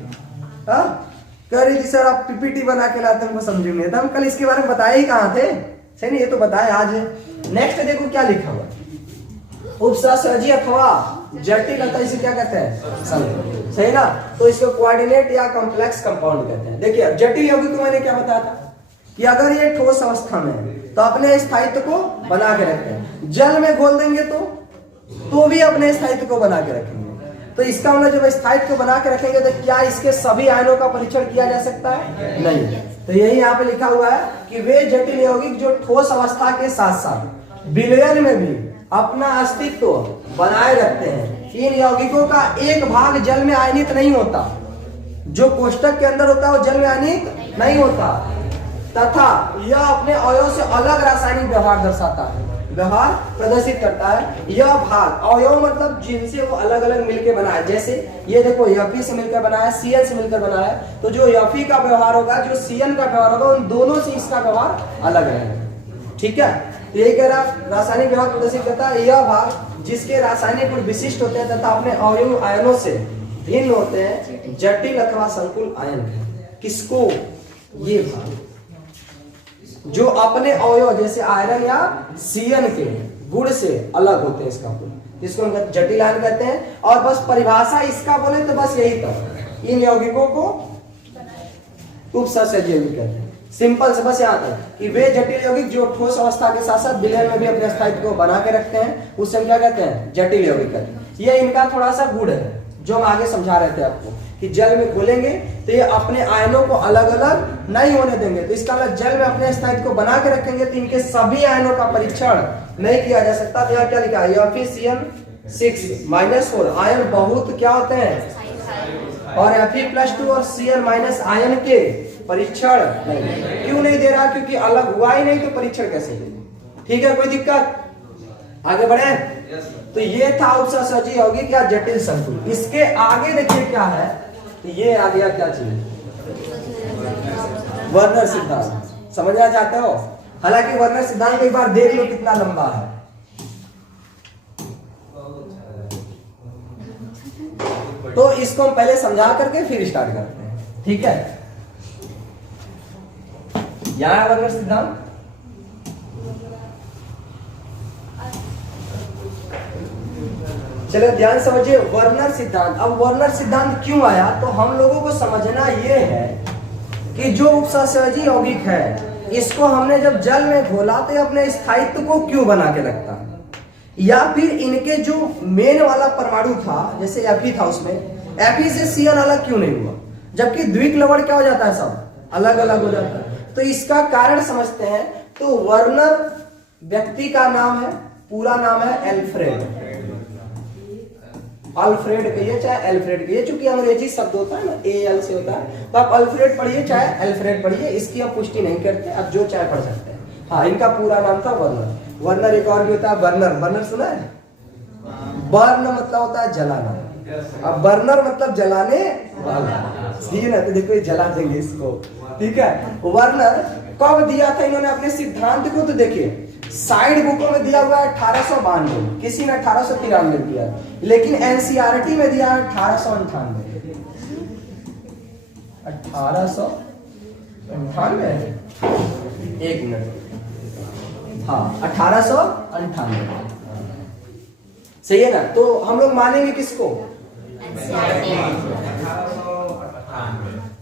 हाँ, कह रही थी सर आप पीपीटी बना के लाते हमको समझेंगे, तो हम कल इसके बारे में बताए ही कहाँ थे? सही नहीं, ये तो बताए आज है। नेक्स्ट देखो क्या लिखा हुआ, उपसहसर्जी अथवा जटिल अतः इसे क्या कहते हैं? संकुल। सही ना? तो इसको कोऑर्डिनेट या कॉम्प्लेक्स कंपाउंड कहते हैं। देखिए जटिल यौगिक को मैंने क्या बताया था कि अगर ये ठोस अवस्था में है तो अपने स्थायित्व को बना के रखते हैं, जल में घोल देंगे तो भी अपने स्थायित्व को बना के रखेंगे। तो इसका मतलब जब स्थायित्व को बना के रखेंगे तो क्या इसके सभी आयनों का परीक्षण किया जा सकता है? नहीं। तो यही यहाँ पे लिखा हुआ है कि वे जटिल यौगिक जो ठोस अवस्था के साथ साथ विलयन में भी अपना अस्तित्व बनाए रखते हैं। इन यौगिकों का एक भाग जल में आयनित नहीं होता, जो कोष्टक के अंदर होता है वो जल में आयनित नहीं होता, तथा यह अपने अवयव से अलग रासायनिक व्यवहार दर्शाता है, व्यवहार प्रदर्शित करता है। यह भाग अवयव मतलब जिनसे वो अलग अलग मिलकर बना है। जैसे ये देखो Fe से मिलकर बना है, Cl से मिलकर बना है, तो जो Fe का व्यवहार होगा, जो Cn का व्यवहार होगा, उन दोनों से इसका व्यवहार अलग रहेगा। ठीक है, तो यही कह रहा रासायनिक व्यवहार प्रदर्शित करता है। यह भाग जिसके रासायनिक गुण विशिष्ट होते हैं तथा अपने अवयव आयनों से भिन्न होते हैं, जटिल अथवा संकुल आयन है। किसको? ये भाग जो अपने अवयव जैसे आयरन या Cn के गुण से अलग होते हैं, इसका इसको हम जटिल आयन कहते हैं। और बस परिभाषा इसका बोले तो बस यही था, इन यौगिकों को उपसहसहजी यौगिक कहते हैं। सिंपल से बस यहाँ तक कि वे जटिल यौगिक जो ठोस अवस्था के साथ साथ विलयन में भी अपने स्थायित्व को बना के रखते हैं, उससे हम क्या कहते हैं, जटिल यौगिक कहते हैं। ये इनका थोड़ा सा गुण है जो हम आगे समझा रहे थे आपको कि जल में घोलेंगे तो ये अपने आयनों को अलग अलग नहीं होने देंगे, तो इसका मतलब जल में अपने स्थायित्व को बना के रखेंगे तो इनके सभी आयनों का परीक्षण नहीं किया जा सकता। तो यहाँ क्या लिखा है, Fe6 - 4 आयन बहुत क्या होते हैं, और Fe+2 और Cl- आयन के परीक्षण नहीं। क्यों नहीं दे रहा, क्योंकि अलग हुआ ही नहीं तो परीक्षण कैसे देंगे। ठीक है, कोई दिक्कत, आगे बढ़े। तो ये था उपसहसहजी यौगिक या जटिल संकुल। इसके आगे देखिए क्या है, तो ये आ गया क्या चीज, वर्नर सिद्धांत। समझना चाहते हो, हालांकि वर्नर सिद्धांत एक बार देख लो कितना लंबा है। तो इसको हम पहले समझा करके फिर स्टार्ट करते हैं, ठीक है। यहां है वर्नर सिद्धांत। चलो ध्यान समझिए वर्नर सिद्धांत। अब वर्नर सिद्धांत क्यों आया, तो हम लोगों को समझना यह है कि जो उपसहसहजी यौगिक है इसको हमने जब जल में घोला तो अपने स्थायित्व को क्यों बना के रखता है, या फिर इनके जो मेन वाला परमाणु था जैसे Fe था, उसमें Fe से Cl अलग क्यों नहीं हुआ, जबकि द्विक लवण क्या हो जाता है, सब अलग अलग हो जाता है। तो इसका कारण समझते हैं। तो वर्नर व्यक्ति का नाम है, पूरा नाम है एल्फ्रेड, अल्फ्रेड कहिए चाहे एल्फ्रेड कहिए, चूंकि अंग्रेजी शब्द होता है ना, AL से होता है, तो आप अल्फ्रेड पढ़िए चाहे एल्फ्रेड पढ़िए, इसकी हम पुष्टि नहीं करते, आप जो चाहे पढ़ सकते हैं। हाँ, इनका पूरा नाम था वर्नर। वर्नर एक और भी होता है बर्नर, बर्नर सुना है, बर्न मतलब होता है जलाना, अब बर्नर मतलब जलाने वाला, ठीक है ना। तो देखो ये जला देंगे इसको, ठीक है। वर्नर कब दिया था इन्होंने अपने सिद्धांत को, तो देखिए साइड बुकों में दिया हुआ है 1892, किसी ने 1893 दिया, लेकिन NCERT में दिया है 1898। 1898, एक मिनट, हाँ 1898, सही है ना। तो हम लोग मानेंगे किसको,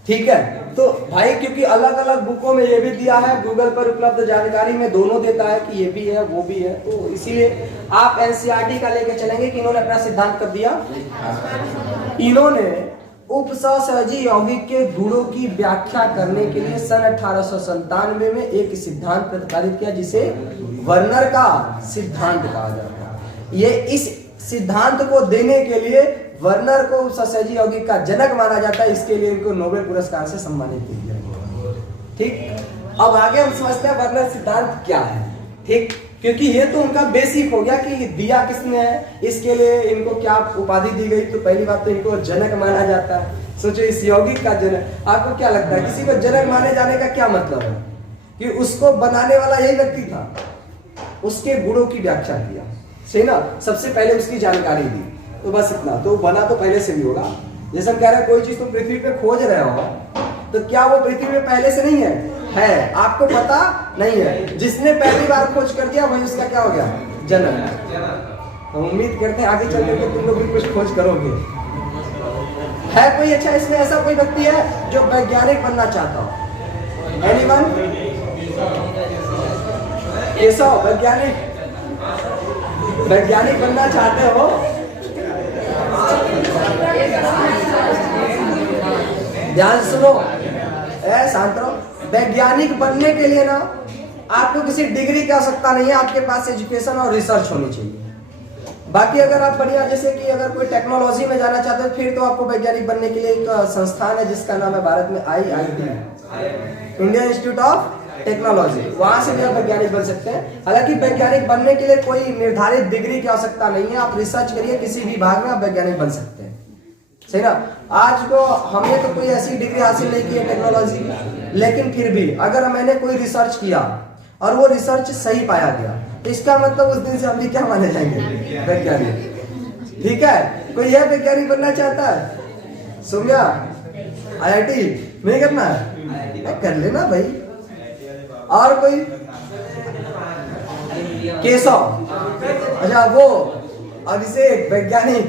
ठीक है। तो भाई क्योंकि अलग अलग बुकों में ये भी दिया है, गूगल पर उपलब्ध जानकारी में दोनों देता है कि ये भी है वो भी है, तो इसीलिए आप NCERT का लेके चलेंगे कि इन्होंने अपना सिद्धांत कब दिया। इन्होंने उपसहसहजी यौगिक के गुणों की व्याख्या करने के लिए सन 1897 में एक सिद्धांत प्रतिपादित किया जिसे वर्नर का सिद्धांत कहा जाता है। ये इस सिद्धांत को देने के लिए वर्नर को उपसहसहजी यौगिक का जनक माना जाता है, इसके लिए इनको नोबेल पुरस्कार से सम्मानित किया गया। ठीक, अब आगे हम समझते हैं वर्नर सिद्धांत क्या है, ठीक, क्योंकि ये तो उनका बेसिक हो गया कि दिया किसने है, इसके लिए इनको क्या उपाधि दी गई। तो पहली बात तो इनको जनक माना जाता है। सोचो इस यौगिक का जनक, आपको क्या लगता है किसी को जनक माने जाने का क्या मतलब है, कि उसको बनाने वाला यही व्यक्ति था, उसके गुणों की व्याख्या किया, सही ना, सबसे पहले उसकी जानकारी दी, तो बस इतना। तो बना तो पहले से भी होगा, जैसे हम कह रहे हैं कोई चीज तुम पृथ्वी पे खोज रहे हो, तो क्या वो पृथ्वी पे पहले से नहीं है, आपको पता नहीं है, जिसने पहली बार खोज कर दिया वही उसका क्या हो गया, जनक। तो उम्मीद करते हैं आगे चलते हुए तुम लोग भी कुछ खोज करोगे। है कोई अच्छा इसमें ऐसा कोई व्यक्ति है जो वैज्ञानिक बनना चाहता हो, एनीवन, ऐसा वैज्ञानिक बनना चाहते हो, ध्यान सुनो, शांत रहो। वैज्ञानिक बनने के लिए ना आपको किसी डिग्री की आवश्यकता नहीं है, आपके पास एजुकेशन और रिसर्च होनी चाहिए। बाकी अगर आप बढ़िया, जैसे कि अगर कोई टेक्नोलॉजी में जाना चाहते हो फिर तो आपको वैज्ञानिक बनने के लिए एक संस्थान है जिसका नाम है भारत में IIT, Indian institute of technology, वहां से भी आप वैज्ञानिक बन सकते हैं। हालांकि वैज्ञानिक बनने के लिए कोई निर्धारित डिग्री की आवश्यकता नहीं है, आप रिसर्च करिए किसी भी भाग में आप वैज्ञानिक बन सकते हैं, सही ना। आज को हमने तो कोई ऐसी डिग्री हासिल नहीं की है टेक्नोलॉजी की, लेकिन फिर भी अगर मैंने कोई रिसर्च किया और वो रिसर्च सही पाया गया तो इसका मतलब उस दिन से हम भी क्या माने जाएंगे, वैज्ञानिक, ठीक है। कोई यह वैज्ञानिक बनना चाहता है, सोम्या IIT नहीं करना है, कर लेना भाई। और कोई, केशव, अच्छा वो अभिषेक वैज्ञानिक,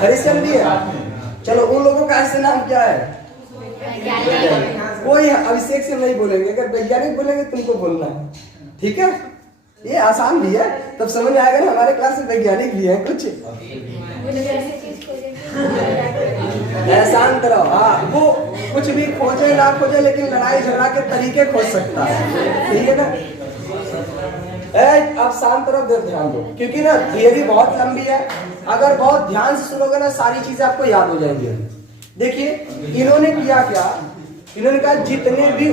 हरिश्चंद्र भी है। चलो उन लोगों का ऐसे नाम क्या है? कोई अभिषेक से नहीं बोलेंगे, अगर वैज्ञानिक बोलेंगे तुमको बोलना है, ठीक है? ये आसान भी है, तब समझ में आएगा ना हमारे क्लास में वैज्ञानिक भी है कुछ। शांत रहो। हाँ, वो कुछ भी खोजे ना खोजे लेकिन लड़ाई झगड़ा के तरीके खोज सकता है, ठीक है ना? अब शांत रहो, ध्यान दो, क्योंकि ना थियरी बहुत लंबी है। अगर बहुत ध्यान से सुनोगे ना सारी चीजें आपको याद हो जाएंगी। देखिए इन्होंने किया क्या, इन्होंने कहा जितने भी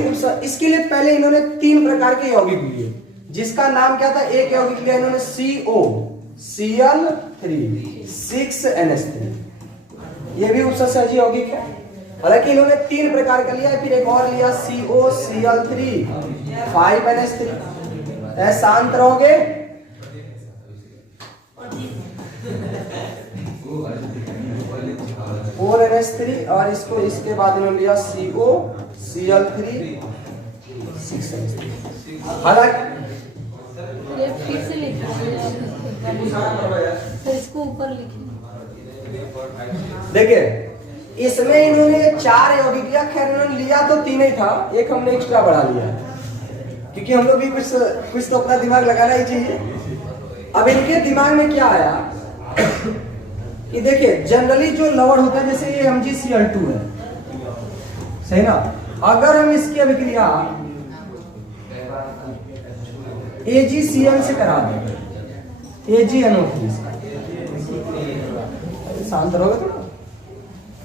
इसके लिए पहले इन्होंने 3 प्रकार के यौगिक लिए, जिसका नाम क्या था? एक यौगिक लिया इन्होंने CO Cl3 6NH3, ये भी उपसर्जक यौगिक है। हालांकि इन्होंने 3 प्रकार का लिया, फिर एक और लिया CO Cl3 5NH3। शांत रहोगे? और NH3 और इसको इसके बाद इन्होंने लिया CO Cl3 6NH3। हालांकि फिर से लिखिए, इसको ऊपर लिखिए। देखिए इसमें इन्होंने 4 यौगिक लिया, खैर इन्होंने लिया तो 3 ही था, एक हमने एक्स्ट्रा बढ़ा लिया, क्योंकि हम लोग भी कुछ तो अपना दिमाग लगाना ही चाहिए। अब इनके दिमाग में क्या आया कि देखिए जनरली जो लवण होता है, जैसे ये MgCl2 है, सही ना? अगर हम इसकी अभिक्रिया AgCl से करा दें, AgNO3, शांत रहोगे थोड़ा,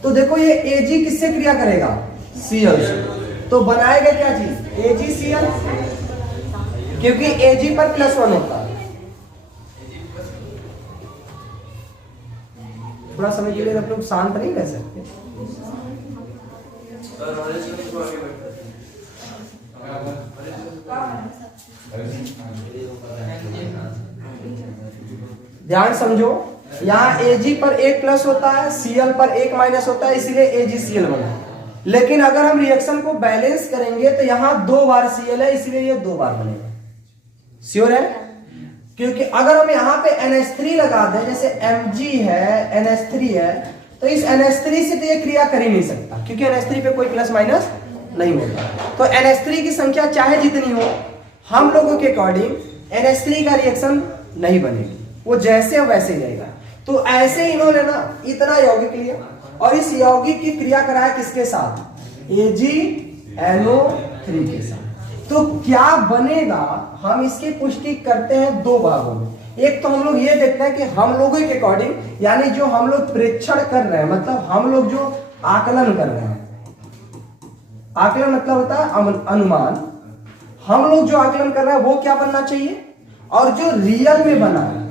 तो देखो ये Ag किससे क्रिया करेगा? Cl से, तो बनाएगा क्या चीज? AgCl, क्योंकि Ag पर +1 होता है। थोड़ा समय के लिए आप लोग शांत नहीं रह सकते। ध्यान समझो, यहाँ Ag पर 1+ होता है, Cl पर 1- होता है, इसलिए AgCl बना। लेकिन अगर हम रिएक्शन को बैलेंस करेंगे तो यहाँ 2 बार Cl है, इसलिए ये 2 बार बनेगा। श्योर है? क्योंकि अगर हम यहाँ पे NH3 लगा दें, जैसे Mg है, NH3 है, तो इस NH3 से तो ये क्रिया कर ही नहीं सकता, क्योंकि NH3 पे कोई +- नहीं होता। तो NH3 की संख्या चाहे जितनी हो, हम लोगों के अकॉर्डिंग NH3 का रिएक्शन नहीं बनेगी, वो जैसे वैसे ही रहेगा। तो ऐसे इन्होंने ना इतना यौगिक लिया और इस यौगिक की क्रिया कराया किसके साथ? AgNO3 के साथ। तो क्या बनेगा, हम इसकी पुष्टि करते हैं 2 भागों में। एक तो हम लोग ये देखते हैं कि हम लोगों के अकॉर्डिंग, यानी जो हम लोग प्रेक्षण कर रहे हैं, मतलब हम लोग जो आकलन कर रहे हैं, आकलन मतलब होता है अनुमान, हम लोग जो आकलन कर रहे हैं वो क्या बनना चाहिए, और जो रियल में बना है,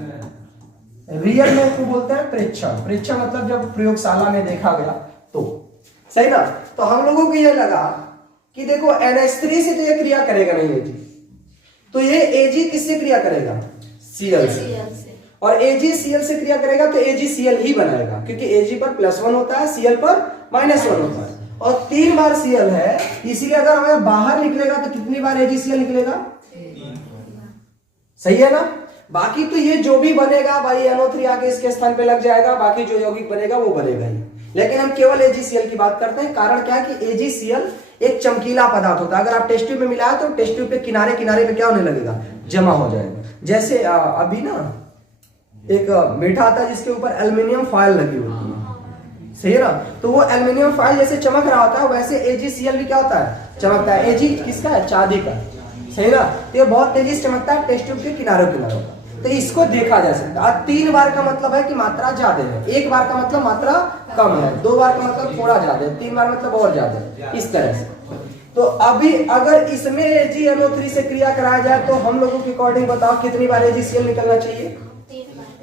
रियल में उसको बोलते हैं प्रेक्षण। प्रेक्षण मतलब जब प्रयोगशाला में देखा गया तो, सही ना? तो हम लोगों को ये लगा कि देखो NH3 से तो ये क्रिया करेगा नहीं Ag, तो ये Ag किससे क्रिया करेगा? Cl से। और AgCl से क्रिया करेगा तो AgCl ही बनाएगा, क्योंकि Ag पर +1 होता है, Cl पर -1 होता है, और 3 बार Cl है, इसीलिए अगर हमें बाहर निकलेगा तो कितनी बार AgCl निकलेगा? सही है ना? बाकी तो ये जो भी बनेगा भाई NO3 आके इसके स्थान पे लग जाएगा, बाकी जो यौगिक बनेगा वो बनेगा ही। लेकिन हम केवल AgCl की बात करते हैं। कारण क्या है कि AgCl एक चमकीला पदार्थ होता है, अगर आप टेस्ट ट्यूब में मिलाए तो टेस्ट ट्यूब पे किनारे किनारे पे क्या होने लगेगा? जमा हो जाएगा। जैसे अभी ना एक मीठा आता है जिसके ऊपर एल्युमिनियम फॉयल लगी होती है, सही है ना? तो वो एल्युमिनियम फॉयल जैसे चमक रहा होता है, वैसे AgCl भी क्या होता है? चमकता है। Ag किसका है? चांदी का, सही ना? तो ये बहुत तेजी से चमकता है टेस्ट ट्यूब के किनारों किनारों का, तो इसको देखा जा सकता है। 3 बार का मतलब है कि मात्रा ज्यादा है, 1 बार का मतलब मात्रा कम है, 2 बार का मतलब थोड़ा ज्यादा है, 3 बार मतलब और ज्यादा है, इस तरह से। तो अभी अगर इसमें AgNO3 से क्रिया कराया जाए तो हम लोगों के अकॉर्डिंग बताओ कितनी बार AgCl निकलना चाहिए?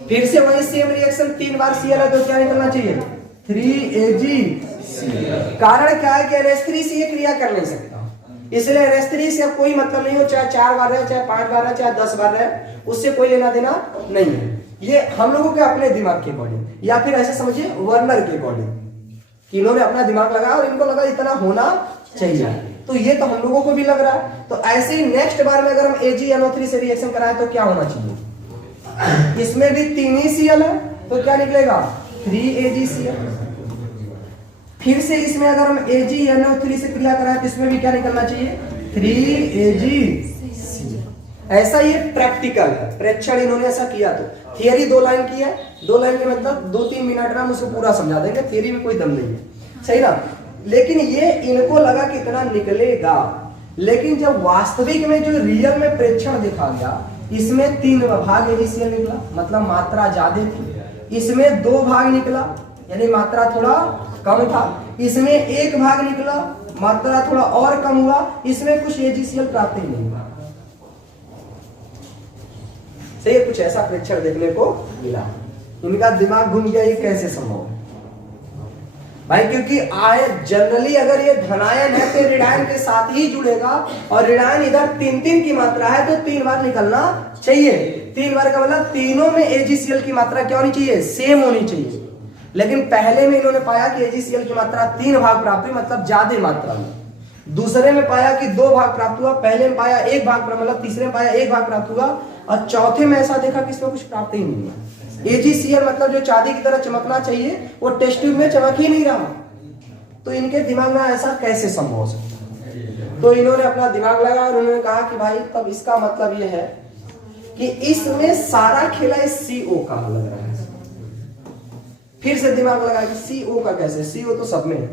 फिर से वही सेम रिएक्शन, 3 बार Cl है तो क्या निकलना चाहिए? 3AgCl। कारण क्या है कि NH3 से ये क्रिया कर नहीं सकता, इसलिए NH3 से कोई मतलब नहीं हो, चाहे 4 बार रहे, चाहे 5 बार रहे, चाहे 10 बार रहे, उससे कोई लेना देना नहीं है। ये हम लोगों के अपने दिमाग के अकॉर्डिंग, या फिर ऐसे समझिए वर्नर के अकॉर्डिंग, कि इन्होंने अपना दिमाग लगाया और इनको लगा इतना होना चाहिए, तो ये तो हम लोगों को भी लग रहा है। तो ऐसे ही नेक्स्ट बार में अगर हम AgNO3 से रिएक्शन कराएं तो क्या होना चाहिए, इसमें भी 3 ही Cl है तो क्या निकलेगा 3AgCl। फिर से इसमें अगर हम AgNO3 से क्रिया कराएं तो इसमें भी क्या निकलना चाहिए 3AgCl। ऐसा ये प्रैक्टिकल है, प्रेक्षण इन्होंने ऐसा किया। तो थियरी 2 लाइन की है, 2 लाइन के मतलब 2-3 मिनट में हम उसको पूरा समझा देंगे, थियरी में कोई दम नहीं है, सही ना। लेकिन ये इनको लगा कि इतना निकलेगा, लेकिन जब वास्तविक में जो रियल में प्रेक्षण देखा गया, इसमें 3 भाग AgCl निकला, मतलब मात्रा ज्यादा थी। इसमें 2 भाग निकला यानी मात्रा थोड़ा कम था। इसमें 1 भाग निकला, मात्रा थोड़ा और कम हुआ। इसमें कुछ AgCl प्राप्त ही नहीं हुआ। सही है, कुछ ऐसा प्रेक्षण देखने को मिला। इनका दिमाग घूम गया, ये कैसे संभव है भाई, क्योंकि आय जनरली अगर ये धनायन है तो ऋणायन के साथ ही जुड़ेगा, और ऋणायन इधर 3-3 की मात्रा है तो 3 बार निकलना चाहिए। 3 बार का मतलब तीनों में AgCl की मात्रा क्या होनी चाहिए, सेम होनी चाहिए। लेकिन पहले में इन्होंने पाया कि AgCl की मात्रा 3 भाग प्राप्त हुई, मतलब ज्यादा मात्रा में। दूसरे में पाया कि 2 भाग प्राप्त हुआ, पहले में पाया 1 भाग, मतलब तीसरे में पाया 1 भाग प्राप्त हुआ, और चौथे में ऐसा देखा कि इसमें कुछ प्राप्त ही नहीं हुआ। AgCl मतलब जो चांदी की तरह चमकना चाहिए वो टेस्ट ट्यूब में चमक ही नहीं रहा। तो इनके दिमाग में ऐसा कैसे संभव हो सकता है। तो इन्होंने अपना दिमाग लगाया और उन्होंने कहा कि भाई तब इसका मतलब ये है कि इसमें सारा खेला इस CO का लग रहा है। फिर से दिमाग लगाया कि CO का कैसे, CO तो सब में है।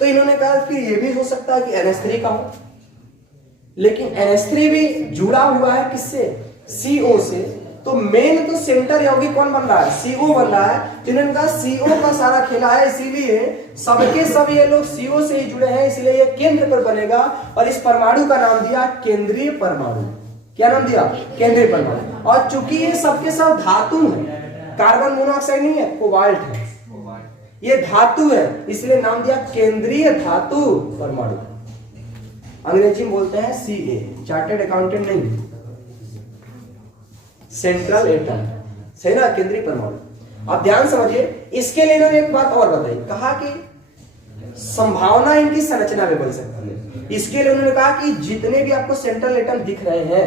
तो इन्होंने कहा कि ये भी हो सकता है कि NH3 का हो, लेकिन NH3 भी जुड़ा हुआ है किससे, CO से। तो मेन तो सेंटर यौगिक कौन बन रहा है, CO बन रहा है। जिन्होंने कहा CO का सारा खेला है, इसीलिए सबके सब ये लोग CO से ही जुड़े हैं, इसलिए ये केंद्र पर बनेगा। और इस परमाणु का नाम दिया केंद्रीय परमाणु। क्या नाम दिया, केंद्रीय परमाणु। और चूंकि ये सबके सब धातु है, कार्बन मोनोऑक्साइड नहीं है, कोबाल्ट है, ये धातु है, इसलिए नाम दिया केंद्रीय धातु परमाणु। अंग्रेजी में बोलते हैं CA, चार्टर्ड अकाउंटेंट नहीं, सेंट्रल एटम, सही ना, केंद्रीय परमाणु। अब ध्यान समझिए, इसके लिए इन्होंने एक बात और बताई, कहा कि संभावना इनकी संरचना में बन सकती है। इसके लिए उन्होंने कहा कि जितने भी आपको सेंट्रल एटम दिख रहे हैं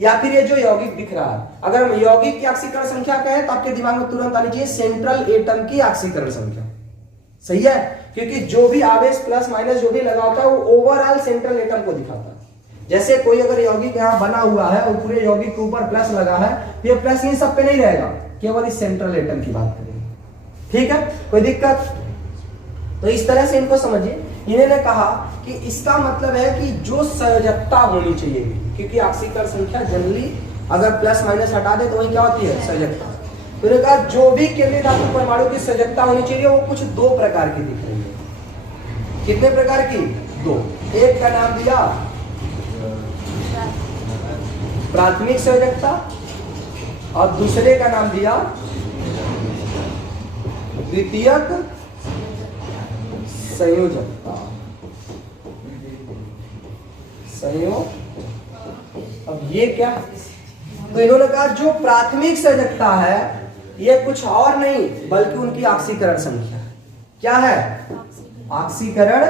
या फिर ये जो यौगिक दिख रहा है, अगर हम यौगिक की ऑक्सीकरण संख्या कहें तो आपके दिमाग में तुरंत आनी चाहिए सेंट्रल एटम की ऑक्सीकरण संख्या, सही है। क्योंकि जो भी आवेश प्लस माइनस जो भी लगा होता है वो ओवरऑल सेंट्रल एटम को दिखाता है। जैसे कोई अगर यौगिक यहाँ बना हुआ है और पूरे यौगिक के ऊपर प्लस लगा है, ये प्लस इन सब पे नहीं रहेगा, केवल इस सेंट्रल एटम की बात करेंगे, ठीक है, कोई दिक्कत। तो इस तरह से इनको समझिए। इन्होंने कहा कि इसका मतलब है कि जो संयोजकता होनी चाहिए, क्योंकि ऑक्सीकरण संख्या जनरली अगर प्लस माइनस हटा दे तो वही क्या होती है, संयोजकता। तो इन्होंने कहा जो भी केंद्रीय धातु परमाणु की संयोजकता होनी चाहिए वो कुछ 2 प्रकार की दिख रही है। कितने प्रकार की, 2। एक का नाम दिया प्राथमिक संयोजकता और दूसरे का नाम दिया द्वितीयक संयोजकता। अब ये क्या, तो इन्होंने कहा जो प्राथमिक संयोजकता है ये कुछ और नहीं बल्कि उनकी ऑक्सीकरण संख्या। क्या है, ऑक्सीकरण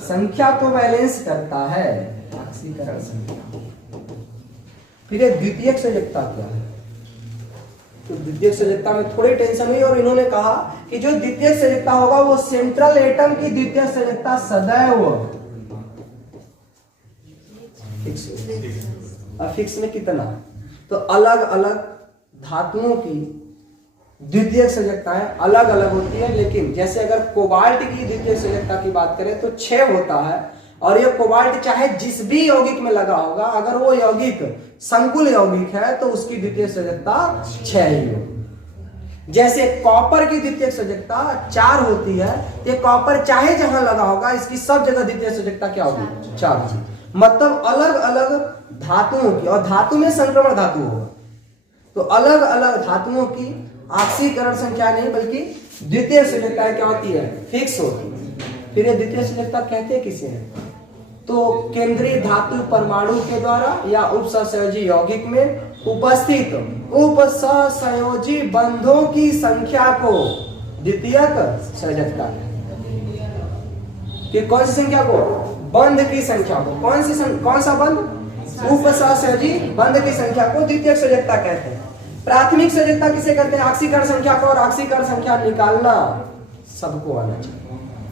संख्या को बैलेंस करता है, ऑक्सीकरण संख्या। फिर ये द्वितीयक संयोजकता क्या है, तो द्वितीयक संयोजकता में थोड़ी टेंशन हुई और इन्होंने कहा कि जो द्वितीयक संयोजकता होगा वो सेंट्रल एटम की द्वितीयक संयोजकता सदैव फिक्स में कितना, तो अलग अलग धातुओं की द्वितीयक संयोजकताएं अलग अलग होती है। लेकिन जैसे अगर कोबाल्ट की द्वितीयक संयोजकता की बात करें तो 6 होता है, और ये कोबाल्ट चाहे जिस भी यौगिक में लगा होगा, अगर वो यौगिक संकुल यौगिक है तो उसकी द्वितीयक संयोजकता 6 ही होगी। जैसे कॉपर की द्वितीयक संयोजकता 4 होती है, ये कॉपर चाहे जहां लगा होगा इसकी सब जगह द्वितीयक संयोजकता क्या होगी, 4 होगी। मतलब अलग अलग धातुओं की, और धातु में संक्रमण धातु होगा, तो अलग अलग धातुओं की ऑक्सीकरण संख्या नहीं बल्कि द्वितीय संयोजकता क्या होती है, फिक्स होती है। फिर ये द्वितीय संयोजकता कहते हैं किसे है, तो केंद्रीय धातु परमाणु के द्वारा या उपसहसंयोजी यौगिक में उपस्थित उपसहसंयोजी बंधों की संख्या को द्वितीयक संयोजकता, कि कौन सी संख्या को, बंध की संख्या को, कौन सा बंध? उपसहसहजी बंध की संख्या को द्वितीयक संयोजकता कहते हैं। प्राथमिक संयोजकता किसे कहते हैं? आक्सीकरण संख्या को, और आक्सीकरण संख्या निकालना सबको आना चाहिए।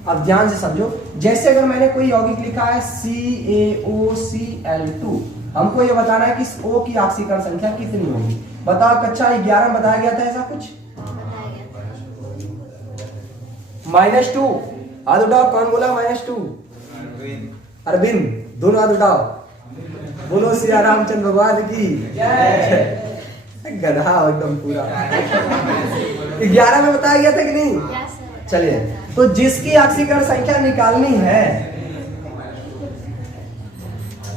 अब ध्यान से समझो, जैसे अगर मैंने कोई यौगिक लिखा है CaOCl2, हमको ये बताना है कि इस O की आक्सीकरण संख्या कितनी होगी। बताओ, कक्षा 11 में बताया गया था ऐसा कुछ? -2। हाथ उठाओ, कौन बोला -2? अरविंद, दोनों हाथ उठाओ। बोलो श्री रामचंद्र भगवान की गधा एकदम पूरा। 11 में बताया गया था कि नहीं? चलिए, तो जिसकी आक्सीकरण संख्या निकालनी है,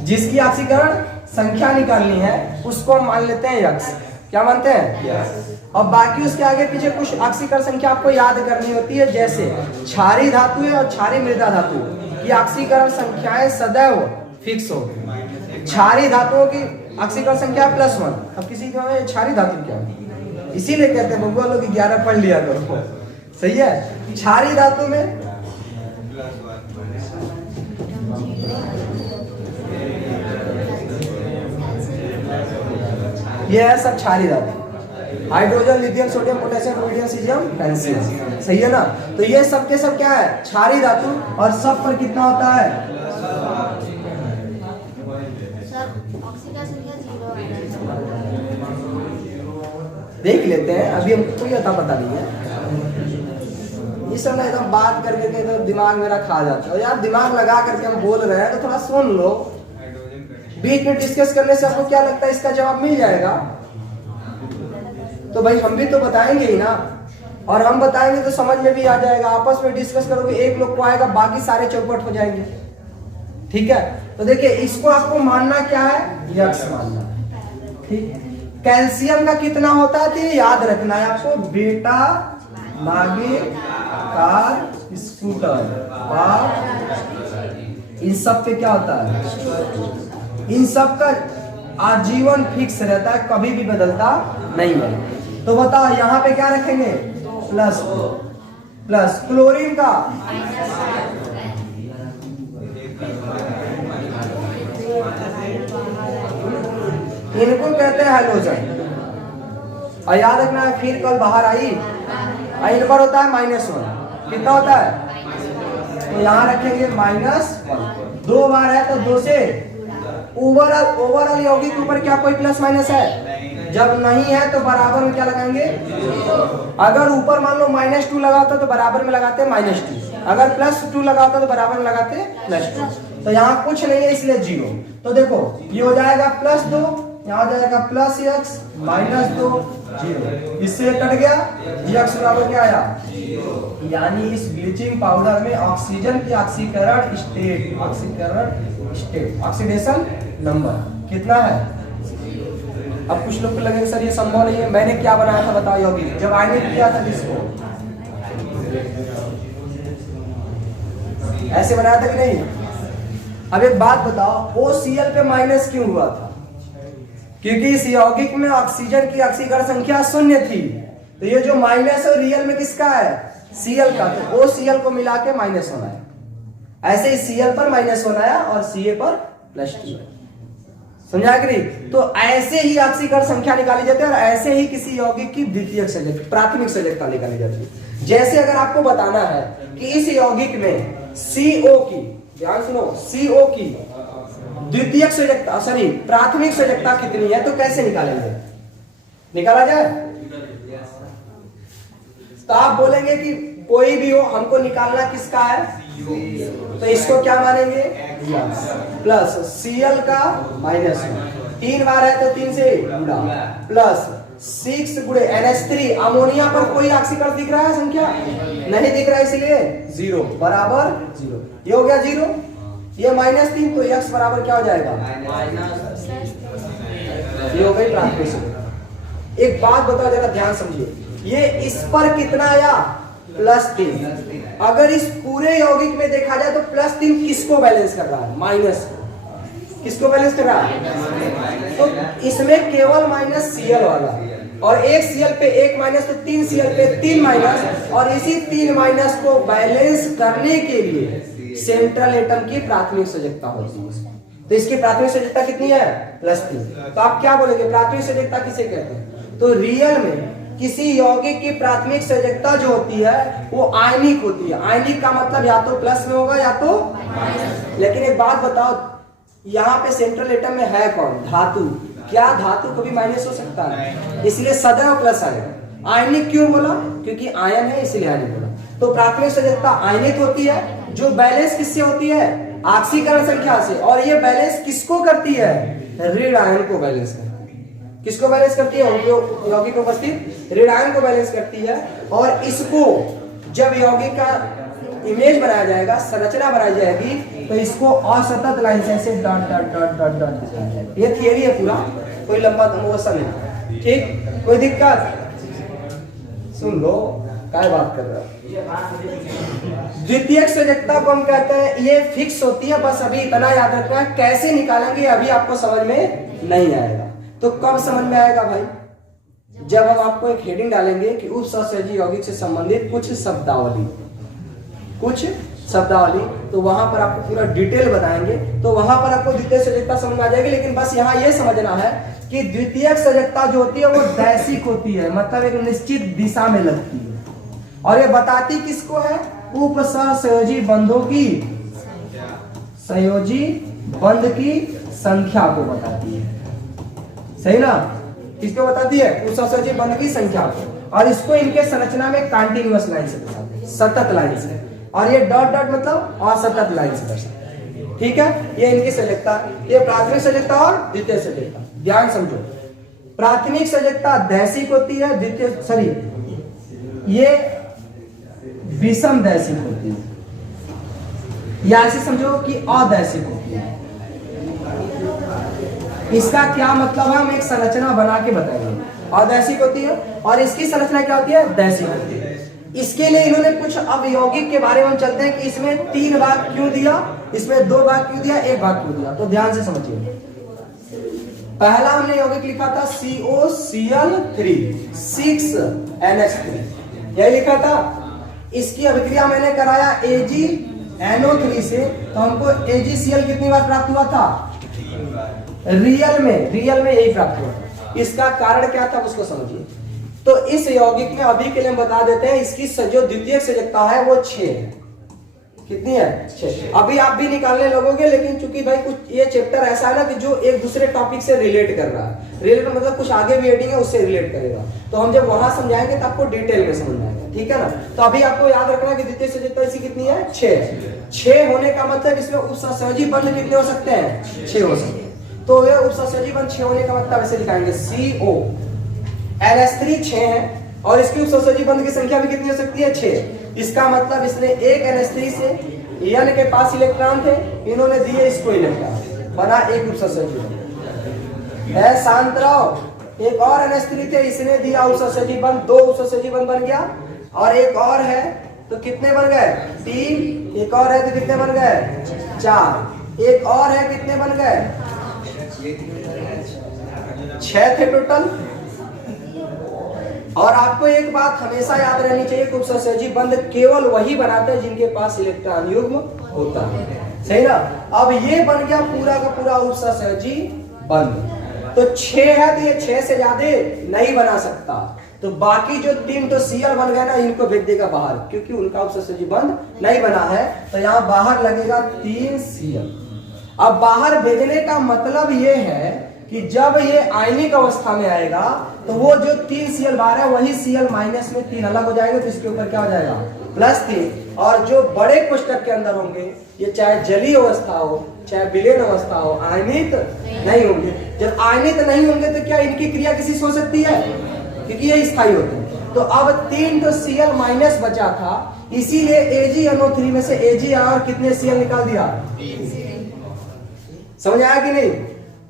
जिसकी आक्सीकरण संख्या निकालनी है उसको हम मान लेते हैं यक्स। क्या मानते हैं? और बाकी उसके आगे पीछे कुछ आक्सीकरण संख्या आपको याद करनी होती है, जैसे क्षारीय धातु है और क्षारीय मृदा धातु की आक्सीकरण संख्याएं सदैव फिक्स हो। क्षारीय धातुओं की आक्सीकरण संख्या +1। अब किसी के में क्षारीय धातु क्या है, इसीलिए कहते हैं बबुआ लोग 11 पढ़ लिया करो। सही है। क्षारीय धातु में ये है सब क्षारीय धातु, hydrogen, lithium, sodium, potassium, rubidium, caesium, francium. सही है ना? तो ये सब के सब क्या है? क्षारीय धातु। और सब पर कितना होता है? देख लेते हैं, अभी हमको कोई अता पता नहीं है। ये सब ना एकदम बात करके एकदम दिमाग मेरा खा जाता है यार। दिमाग लगा करके हम बोल रहे हैं तो थोड़ा सुन लो। बीच में डिस्कस करने से आपको क्या लगता है इसका जवाब मिल जाएगा? तो भाई हम भी तो बताएंगे ही ना, और हम बताएंगे तो समझ में भी आ जाएगा। आपस में डिस्कस करोगे, एक लोग को आएगा, बाकी सारे चौपट हो जाएंगे। ठीक है, तो देखिए इसको आपको मानना क्या है? यक्स मानना। ठीक। कैल्शियम का कितना होता है तो ये याद रखना है आपको। बेटा मागे कार स्कूटर, और इन सब पे क्या होता है? इन सब का आजीवन फिक्स रहता है, कभी भी बदलता नहीं है। तो बताओ यहाँ पे क्या रखेंगे? प्लस। क्लोरीन का इनको कहते हैं हैलोजन। और याद रखना है, फिर कल बाहर आई, इन पर होता है -1। कितना होता है? तो यहाँ रखेंगे -1। 2 बार है तो 2 से ओवरऑल यौगिक के ऊपर क्या कोई +- है? जब नहीं है तो बराबर में क्या लगाएंगे? अगर ऊपर मान लो -2 लगा होता तो बराबर में लगाते -2, अगर +2 लगा होता तो बराबर में लगाते +2। तो यहाँ कुछ नहीं है इसलिए 0। तो देखो ये हो जाएगा +2, यहाँ हो जाएगा +x -2 0। इससे कट गया, x बराबर क्या आया? यानी इस ब्लीचिंग पाउडर में ऑक्सीजन की ऑक्सीकरण स्टेट ऑक्सीडेशन नंबर कितना है? अब कुछ लोग को लगेगा सर ये संभव नहीं है, मैंने क्या बनाया था बताओ यौगिक, जब आयनिक किया था जिसको ऐसे बनाया था कि नहीं? अब एक बात बताओ, OCl पे माइनस क्यों हुआ था? क्योंकि इस यौगिक में ऑक्सीजन की ऑक्सीकरण संख्या 0 थी। तो ये जो माइनस है रियल में किसका है? Cl का। तो OCl को मिला के माइनस होना है, ऐसे ही Cl पर माइनस होना है और Ca पर +2 है। समझा कि नहीं? तो ऐसे ही ऑक्सीकरण संख्या निकाली जाती है और ऐसे ही किसी यौगिक की द्वितीयक संयोजकता, प्राथमिक संयोजकता निकाली जाती है। जैसे अगर आपको बताना है कि इस यौगिक में CO की, ध्यान सुनो, CO की द्वितीयक संयोजकता सॉरी प्राथमिक संयोजकता कितनी है तो कैसे निकालेंगे? निकाला जाए? तो आप बोलेंगे कि कोई भी हो, हमको निकालना किसका है? तो इसको क्या मानेंगे? प्लस Cl का -1, 3 बार है तो 3 से गुणा, प्लस 6 गुणे NH3। अमोनिया पर कोई ऑक्सीकरण दिख रहा है संख्या? नहीं दिख रहा है, इसलिए 0 बराबर 0। ये हो गया 0, ये -3, तो x बराबर क्या हो जाएगा? ये हो गई प्राथमिक संयोजकता। एक बात बताओ जरा ध्यान समझिए, ये इस पर कितना आया? +3। अगर इस पूरे यौगिक में देखा जाए तो +3 किसको बैलेंस कर रहा है? माइनस किसको बैलेंस कर रहा है? तो इसमें केवल -Cl वाला, और एक Cl पे 1 माइनस, तो 3 Cl पे 3 माइनस, और इसी 3 माइनस को बैलेंस करने के लिए सेंट्रल एटम की प्राथमिक संयोजकता होती है। तो इसकी प्राथमिक संयोजकता कितनी है? +3। तो आप क्या बोलेंगे प्राथमिक संयोजकता किसे कहते हैं? तो रियल में किसी यौगिक की प्राथमिक संयोजकता जो होती है वो आयनिक होती है। आयनिक का मतलब या तो प्लस में होगा या तो माइनस। लेकिन एक बात बताओ, यहाँ पे सेंट्रल एटम में है कौन? धातु। क्या धातु कभी माइनस हो सकता है? इसलिए सदैव प्लस आएगा। आयनिक क्यों बोला? क्योंकि आयन है इसलिए आयनिक बोला। तो प्राथमिक संयोजकता आयनिक होती है, जो बैलेंस किससे होती है? ऑक्सीकरण संख्या से। और ये बैलेंस किसको करती है? ऋण आयन को बैलेंस करती है। किसको बैलेंस करती है? यौगिक उपस्थित ऋण आयन को बैलेंस करती है। और इसको जब यौगिक का इमेज बनाया जाएगा, संरचना बनाई जाएगी, तो इसको असतत लाइन से dot dot dot dot dot दिखाया जाएगा। ये थियरी है पूरा, कोई लंबा मोशन नहीं। ठीक, कोई दिक्कत? सुन लो, क्या बात कर रहे हो? द्वितीयक संयोजकता को हम कहते हैं ये फिक्स होती है, बस अभी इतना याद रखना है। कैसे निकालेंगे अभी आपको समझ में नहीं आएगा। तो कब समझ में आएगा भाई? जब हम आपको एक हेडिंग डालेंगे कि उपसहसहजी यौगिक से संबंधित कुछ शब्दावली, तो वहां पर आपको पूरा डिटेल बताएंगे। तो वहां पर आपको द्वितीयक संयोजकता समझ में आ जाएगी। लेकिन बस यहाँ ये समझना है कि द्वितीयक संयोजकता जो होती है वो दैशिक होती है, मतलब एक निश्चित दिशा में लगती है। और ये बताती किसको है? उपसहसहजी बंधों की, संयोजी बंध की संख्या को बताती है। सही ना? किसको बताती है? उपसहसहजी बंध की संख्या को। और इसको इनके संरचना में कंटीन्यूअस लाइन से दर्शाते हैं, सतत लाइन से। और ये डॉट डॉट मतलब असतत लाइन से दर्शाते हैं। ठीक है, ये इनकी संयोजकता, ये प्राथमिक संयोजकता और द्वितीय संयोजकता। ध्यान समझो, प्राथमिक संयोजकता दैशिक होती है, ये विषम दैशिक होती है, या ऐसे समझो कि अदैशिक होती है। इसका क्या मतलब है हम एक संरचना बना के बताएंगे। अदैशिक होती है और इसकी संरचना क्या होती है? दैशिक होती है। इसके लिए इन्होंने कुछ अब यौगिक के बारे में चलते हैं कि इसमें 3 भाग क्यों दिया, इसमें 2 भाग क्यों दिया, 1 भाग क्यों दिया। तो ध्यान से समझिए। पहला हमने यौगिक लिखा था COCl3 6NH3, यही लिखा था। इसकी अभिक्रिया मैंने कराया AgNO3 से, तो हमको AgCl कितनी बार प्राप्त हुआ था? रियल में यही प्राप्त हुआ था। इसका कारण क्या था उसको समझिए। तो इस यौगिक में अभी के लिए हम बता देते हैं, इसकी जो द्वितीयक संयोजकता है वो 6 है। कितनी है? 6। अभी आप भी निकालने लगोगे, लेकिन चूंकि भाई कुछ ये चैप्टर ऐसा है ना कि जो एक दूसरे टॉपिक से रिलेट कर रहा है। रिलेट मतलब कुछ आगे भी हेडिंग है उससे रिलेट करेगा। तो हम जब वहां समझाएंगे तो आपको डिटेल में समझ में आएगा। ठीक है ना? तो अभी आपको याद रखना कि द्वितीय संयोजकता इसकी कितनी है? 6। 6 होने का मतलब इसमें उपसहसहजी बंध कितने हो सकते हैं? 6 हो सकते हैं। तो ये उपसहसहजी बंध 6 होने का मतलब ऐसे लिखाएंगे CONH3 6 है, और इसकी उपसहसहजी बंध की संख्या भी कितनी हो सकती है? 6। इसका मतलब इसने एक NH3 से N के पास इलेक्ट्रॉन थे, इन्होंने दिए इसको इलेक्ट्रॉन, बना एक उपसहसहजी बंध। है शांत रहो। एक और NH3 थे, इसने दिया उपसहसहजी बंध, 2 उपसहसहजी बंध बन गया। और एक और है तो कितने बन गए? 3। एक और है तो कितने बन गए? 4। एक और है, कितने बन गए? 6 थे टोटल। और आपको एक बात हमेशा याद रहनी चाहिए, उपसहसहजी बंध केवल वही बनाते हैं जिनके पास इलेक्ट्रॉन युग्म होता है। सही ना? अब ये बन गया पूरा का पूरा उपसहसहजी बंध। तो 6 है तो ये 6 से ज्यादा नहीं बना सकता। तो बाकी जो 3 तो Cl बन गए ना, इनको भेज देगा बाहर, क्योंकि उनका उपसहसहजी बंध नहीं बना है। तो यहाँ बाहर लगेगा 3 Cl। अब बाहर भेजने का मतलब ये है कि जब ये आयनिक अवस्था में आएगा तो वो जो 3 Cl बाहर है वही Cl माइनस में 3 अलग हो जाएंगे, तो इसके ऊपर क्या हो जाएगा? +3। और जो बड़े कोष्टक के अंदर होंगे, ये चाहे जलीय अवस्था हो चाहे विलीन अवस्था हो, आयनित नहीं होंगे। जब आयनित नहीं होंगे तो क्या इनकी क्रिया किसी से हो सकती है? क्योंकि ये स्थायी होते हैं। तो अब 3 तो Cl माइनस बचा था, इसीलिए AgNO3 में से Ag और कितने Cl निकाल दिया? समझ आया कि नहीं?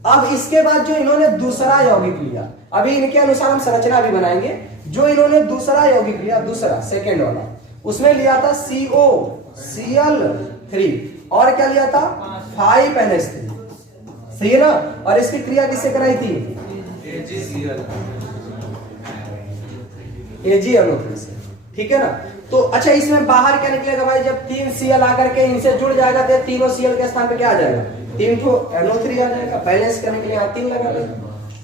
अब इसके बाद जो इन्होंने दूसरा यौगिक लिया, अभी इनके अनुसार हम संरचना भी बनाएंगे। जो इन्होंने दूसरा यौगिक लिया, दूसरा सेकेंड वाला, उसमें लिया था COCl3 और क्या लिया था? 5NH3। सही है ना? और इसकी क्रिया किससे कराई थी? AgNO3 से। ठीक है ना? तो अच्छा इसमें बाहर क्या निकलेगा भाई, जब 3 Cl आकर के इनसे जुड़ जाएगा तो तीनों Cl के स्थान पे क्या आ जाएगा, 3 ठो NO3 आ जाएगा। बैलेंस करने के लिए यहाँ 3 लगा देंगे,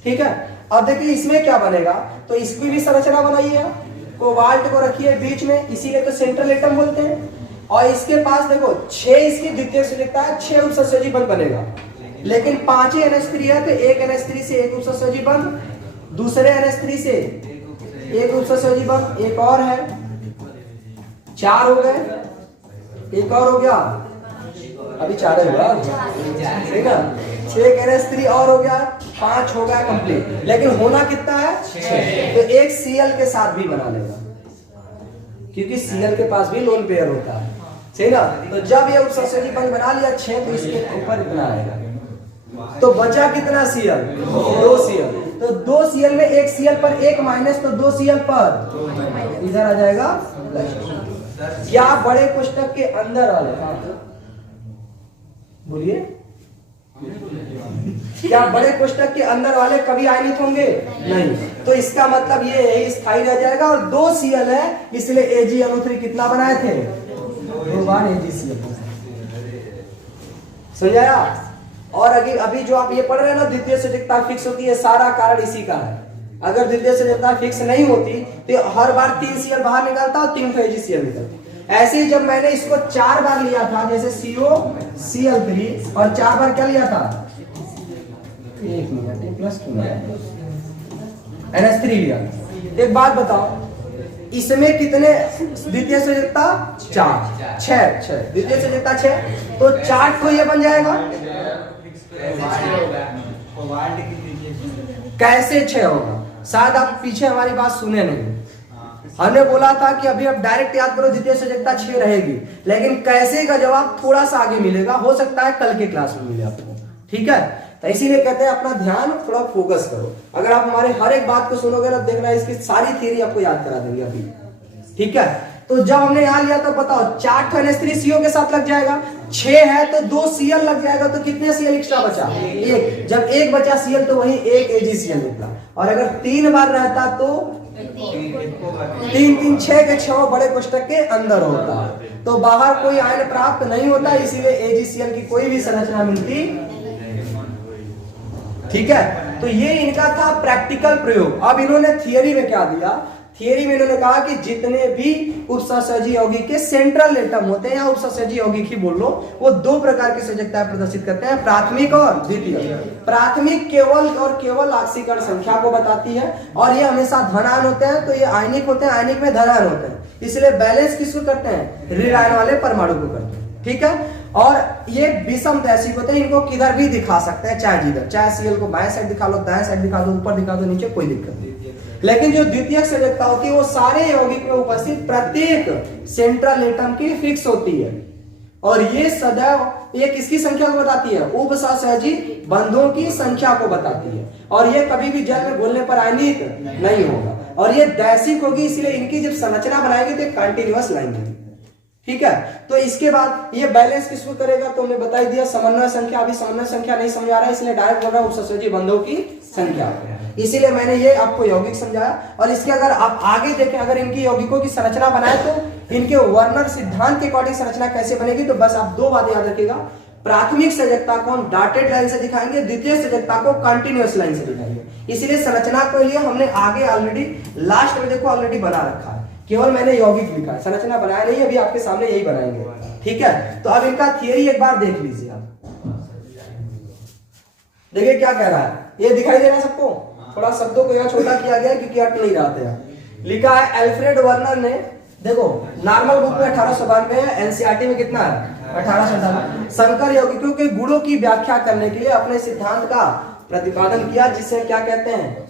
ठीक है। अब देखिए इसमें क्या बनेगा, तो इसकी भी संरचना बनाइए, कोबाल्ट को रखिए बीच में, इसीलिए तो सेंट्रल एटम बोलते हैं। और इसके पास देखो 6 इसकी द्वितीयक संयोजकता है, 6 उपसंयोजी बंध बनेगा, लेकिन 5 ही NH3 है, तो एक NH3 से एक उपसंयोजी बंध, दूसरे NH3 से एक उपसंयोजी बंध, एक और है, 4 हो गए, एक और हो गया, अभी 4 हुआ, ठीक है, 6 NH3 और हो गया, 5 हो गया कंप्लीट। लेकिन होना कितना है, 6, तो एक Cl के साथ भी बना लेगा, क्योंकि Cl के पास भी लोन पेयर होता है, सही ना। तो जब ये उपसंयोजी बंध बना लिया 6, तो इसके ऊपर इतना आएगा, तो बचा कितना Cl, 2 Cl। तो 2 Cl में एक Cl पर एक माइनस, तो 2 Cl पर इधर आ जाएगा प्लस। क्या बड़े कोष्टक के अंदर वाले, बोलिए, क्या बड़े कोष्टक के अंदर वाले कभी आयनित होंगे, नहीं। तो इसका मतलब ये है स्थायी रह जाएगा, और 2 Cl है, इसलिए Ag कितना बनाए थे, 2 बार AgCl, समझाया। और अभी जो आप ये पढ़ रहे हैं ना, द्वितीय संयोजकता फिक्स होती है, सारा कारण इसी का है। अगर द्वितीय संयोजकता फिक्स नहीं होती तो हर बार 3 Cl बाहर निकलता और 3 AgCl निकलता। ऐसे ही जब मैंने इसको 4 बार लिया था, जैसे COCl3, और 4 बार क्या लिया था, 1 मिनट प्लस NH3 लिया। एक बात बताओ, इसमें कितने द्वितीय संयोजकता, 4, 6 द्वितीय संयोजकता 6, तो 4 तो ये बन जाएगा, कैसे 6 होगा। शायद आप पीछे हमारी बात सुने नहीं, हमने बोला था कि अभी आप डायरेक्ट याद करो द्वितीय संयोजकता 6 रहेगी, लेकिन कैसे का जवाब थोड़ा सा आगे मिलेगा, हो सकता है कल के क्लास में मिले आपको, ठीक है। तो इसीलिए कहते हैं अपना ध्यान थोड़ा फोकस करो। अगर आप हमारे हर एक बात को सुनोगे ना, देखना इसकी सारी थ्योरी आपको याद करा देंगे अभी, ठीक है। तो जब हमने यहाँ लिया तो बताओ 4 NH3 CO के साथ लग जाएगा, 6 है तो 2 Cl लग जाएगा, तो कितने Cl एक्स्ट्रा बचा, 1। जब 1 बचा Cl तो वही 1 AgCl निकला। और अगर 3 बार रहता तो 3 3 6 के 6 बड़े कोष्टक के अंदर होता, तो बाहर कोई आयन प्राप्त नहीं होता, इसीलिए AgCl की कोई भी संरचना मिलती, ठीक है। तो ये इनका था प्रैक्टिकल प्रयोग। अब इन्होंने थियरी में क्या दिया, थियरी में इन्होंने कहा कि जितने भी उपसंयोजी यौगिक के सेंट्रल एटम होते हैं, या उपसंयोजी यौगिक ही बोल लो, वो 2 प्रकार की संयोजकता प्रदर्शित करते हैं, प्राथमिक और द्वितीय। प्राथमिक केवल और केवल ऑक्सीकरण संख्या को बताती है, और ये हमेशा धनायन होते हैं, तो ये आयनिक होते हैं, आयनिक में धनायन होते हैं, इसलिए बैलेंस किसको करते हैं, ऋण आयन वाले परमाणु को करते हैं, ठीक है। और ये विषम दैशिक होते हैं, इनको किधर भी दिखा सकते हैं, चाहे जिधर, चाहे Cl को बाएं साइड दिखा लो, दाएं साइड दिखा दो, ऊपर दिखा दो, नीचे, कोई दिक्कत नहीं। लेकिन जो द्वितीयक संयोजकता होती है वो सारे यौगिक में उपस्थित प्रत्येक सेंट्रल एटम की फिक्स होती है, और ये सदैव ये किसकी संख्या को बताती है, उपसंयोजी बंधों की संख्या को बताती है, और ये कभी भी जल में घुलने पर आयनित नहीं होगा, और ये दैशिक होगी, इसलिए इनकी जब संरचना बनाएगी तो कंटिन्यूअस लाइन होगी, ठीक है। तो इसके बाद ये बैलेंस किसको करेगा, तो हमने बता दिया समन्वय संख्या। अभी समन्वय संख्या नहीं समझ आ रहा है, इसलिए डायरेक्ट बोल रहा हूं उपसंयोजी बंधों की संख्या, इसीलिए मैंने ये आपको यौगिक समझाया। और इसके अगर आप आगे देखें, अगर इनकी यौगिकों की संरचना बनाए तो इनके वर्नर सिद्धांत के अकॉर्डिंग संरचना कैसे बनेगी, तो बस आप 2 बातें याद रखिएगा, प्राथमिक संयोजकता को हम डॉटेड लाइन से दिखाएंगे, द्वितीय संयोजकता को कंटिन्यूअस लाइन से दिखाएंगे। इसीलिए संरचना के लिए हमने आगे ऑलरेडी लास्ट में देखो ऑलरेडी बना रखा है, केवल मैंने यौगिक लिखा है, संरचना बनाया नहीं, अभी आपके सामने यही बनाएंगे, ठीक है। तो अब इनका थियरी एक बार देख लीजिए आप, देखिए क्या कह रहा है, ये दिखाई दे रहा है सबको, थोड़ा शब्दों को यहाँ छोटा किया गया क्योंकि हट नहीं रहा था। लिखा है एल्फ्रेड वर्नर ने, देखो नॉर्मल बुक में 1892 है, एनसीईआरटी में कितना है 1898, संकर यौगिकों के गुणों की व्याख्या करने के लिए अपने सिद्धांत का प्रतिपादन किया, जिसे क्या कहते हैं,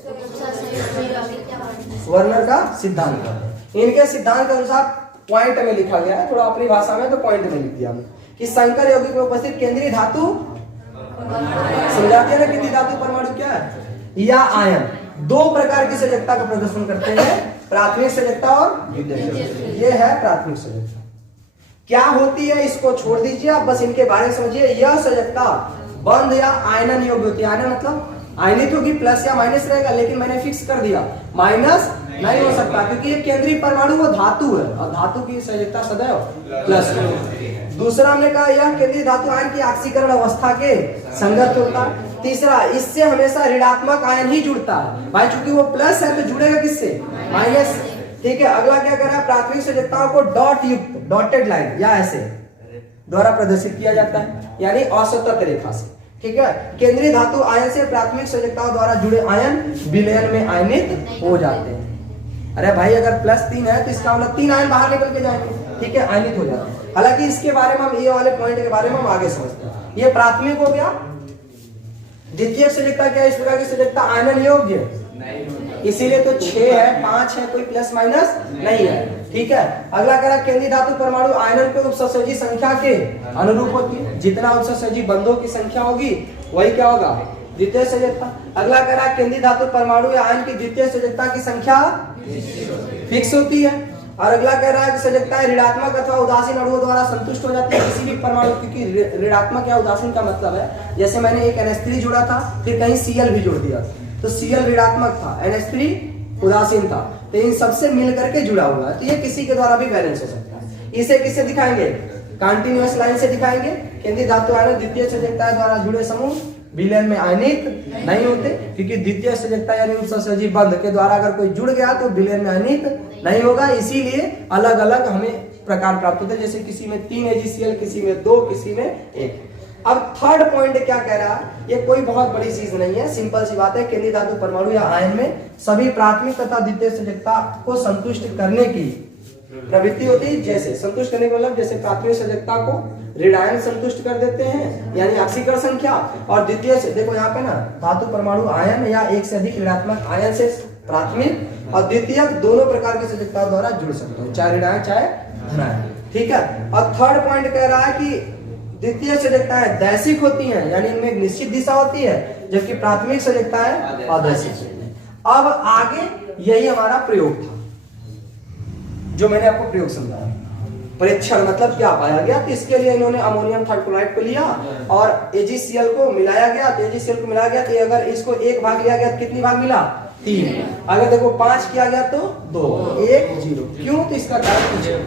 वर्नर का सिद्धांत। इनके सिद्धांत के अनुसार पॉइंट में लिखा गया है, थोड़ा अपनी भाषा में तो पॉइंट में लिख दिया कि संकर यौगिक में उपस्थित केंद्रीय धातु समझाती है ना, केंद्रीय धातु परमाणु क्या है या आयन, 2 प्रकार की संयोजकता का प्रदर्शन करते हैं, प्राथमिक संयोजकता और द्वितीयक। ये है प्राथमिक संयोजकता। क्या होती है इसको छोड़ दीजिए, आप बस इनके बारे में समझिए। यह संयोजकता बंध या आयनन योग्य होती है। आयनन मतलब आयनित होगी, प्लस या माइनस रहेगा, लेकिन मैंने फिक्स कर दिया माइनस नहीं हो सकता, क्योंकि ये केंद्रीय परमाणु वो धातु है और धातु की संयोजकता सदैव प्लस है। दूसरा हमने कहा यह केंद्रीय धातु आयन की ऑक्सीकरण अवस्था के संगत होता है। तीसरा, इससे हमेशा ऋणात्मक आयन ही जुड़ता है भाई, चूंकि वो प्लस है तो जुड़ेगा किससे, माइनस। ठीक है, अगला क्या कर रहा है, प्राथमिक संयोजकताओं को डॉट युक्त डॉटेड लाइन या ऐसे द्वारा प्रदर्शित किया जाता है, यानी असतत रेखा से। ठीक है, केंद्रीय धातु आयन से प्राथमिक संयोजकताओं द्वारा जुड़े आयन विलयन में आयनित हो जाते हैं। अरे भाई अगर +3 है तो इसका मतलब 3 आयन बाहर निकल के जाएंगे, ठीक है, आयनित हो जाते हैं। हालांकि इसके बारे में हम ये वाले पॉइंट के बारे में हम आगे समझते हैं। ये प्राथमिक हो गया। द्वितीयक संयोजकता क्या है, इस प्रकार की संयोजकता आयनन योग्य इसीलिए तो 6 है, 5 है, कोई प्लस माइनस नहीं है। ठीक है, अगला करा केंद्रीय धातु परमाणु आयनन के उपसंयोजी संख्या के अनुरूप होती है। जितना उपसंयोजी बंधों की संख्या होगी वही क्या होगा, द्वितीय संयोजकता। अगला करा केंद्रीय धातु परमाणु या आयन की द्वितीय संयोजकता की संख्या फिक्स होती है। और अगला कह रहा है कि संयोजकताएं ऋणात्मक अथवा उदासीन अणुओं द्वारा संतुष्ट हो जाती है किसी भी परमाणु, क्योंकि ऋणात्मक या उदासीन का मतलब है जैसे मैंने एक NH3 जोड़ा था फिर कहीं Cl भी जोड़ दिया तो Cl ऋणात्मक था, NH3 उदासीन था, तो इन सबसे मिल करके जुड़ा हुआ है, तो ये किसी के द्वारा भी बैलेंस हो सकता है। इसे किससे दिखाएंगे, कंटिन्यूअस लाइन से दिखाएंगे। केंद्रीय धातु आयन द्वितीय संयोजकता द्वारा जुड़े समूह विलयन में आयनित नहीं होते, क्योंकि द्वितीय संयोजकता यानी उपसंयोजी बंध के द्वारा अगर कोई जुड़ गया तो विलयन में आयनित नहीं होगा। इसीलिए अलग अलग हमें प्रकार प्राप्त होते हैं, जैसे किसी में 3 AgCl, किसी में 2, किसी में 1। अब थर्ड पॉइंट क्या कह रहा है, ये कोई बहुत बड़ी चीज नहीं है, सिंपल सी बात है। केंद्रीय धातु परमाणु या आयन में सभी प्राथमिक तथा द्वितीय संयोजकता को संतुष्ट करने की प्रवृत्ति होती है। जैसे संतुष्ट करने का मतलब जैसे प्राथमिक संयोजकता को ऋण आयन संतुष्ट कर देते हैं यानी ऑक्सीकरण संख्या, और द्वितीय से देखो यहाँ पे ना धातु परमाणु आयन या एक से अधिक ऋणात्मक आयन से प्राथमिक और द्वितीय दोनों प्रकार की संयोजकता द्वारा जुड़ सकते हैं, चाहे ऋण आयन चाहे धन आयन। ठीक है, और थर्ड पॉइंट कह रहा है कि द्वितीय संयोजकताएं दैशिक होती हैं, यानी इनमें एक निश्चित दिशा होती है, जबकि प्राथमिक संयोजकताएं अदैशिक। अब आगे यही हमारा प्रयोग था जो मैंने आपको प्रयोग समझाया। परीक्षण मतलब क्या पाया गया, तो इसके लिए इन्होंने अमोनियम थाइक्लोराइड को लिया और AgCl को मिलाया गया, तो AgCl को मिलाया गया तो अगर इसको 1 भाग लिया गया तो कितनी भाग मिला, 3। अगर देखो 5 किया गया तो 2, 1, 0। क्यों, तो इसका कारण पूछे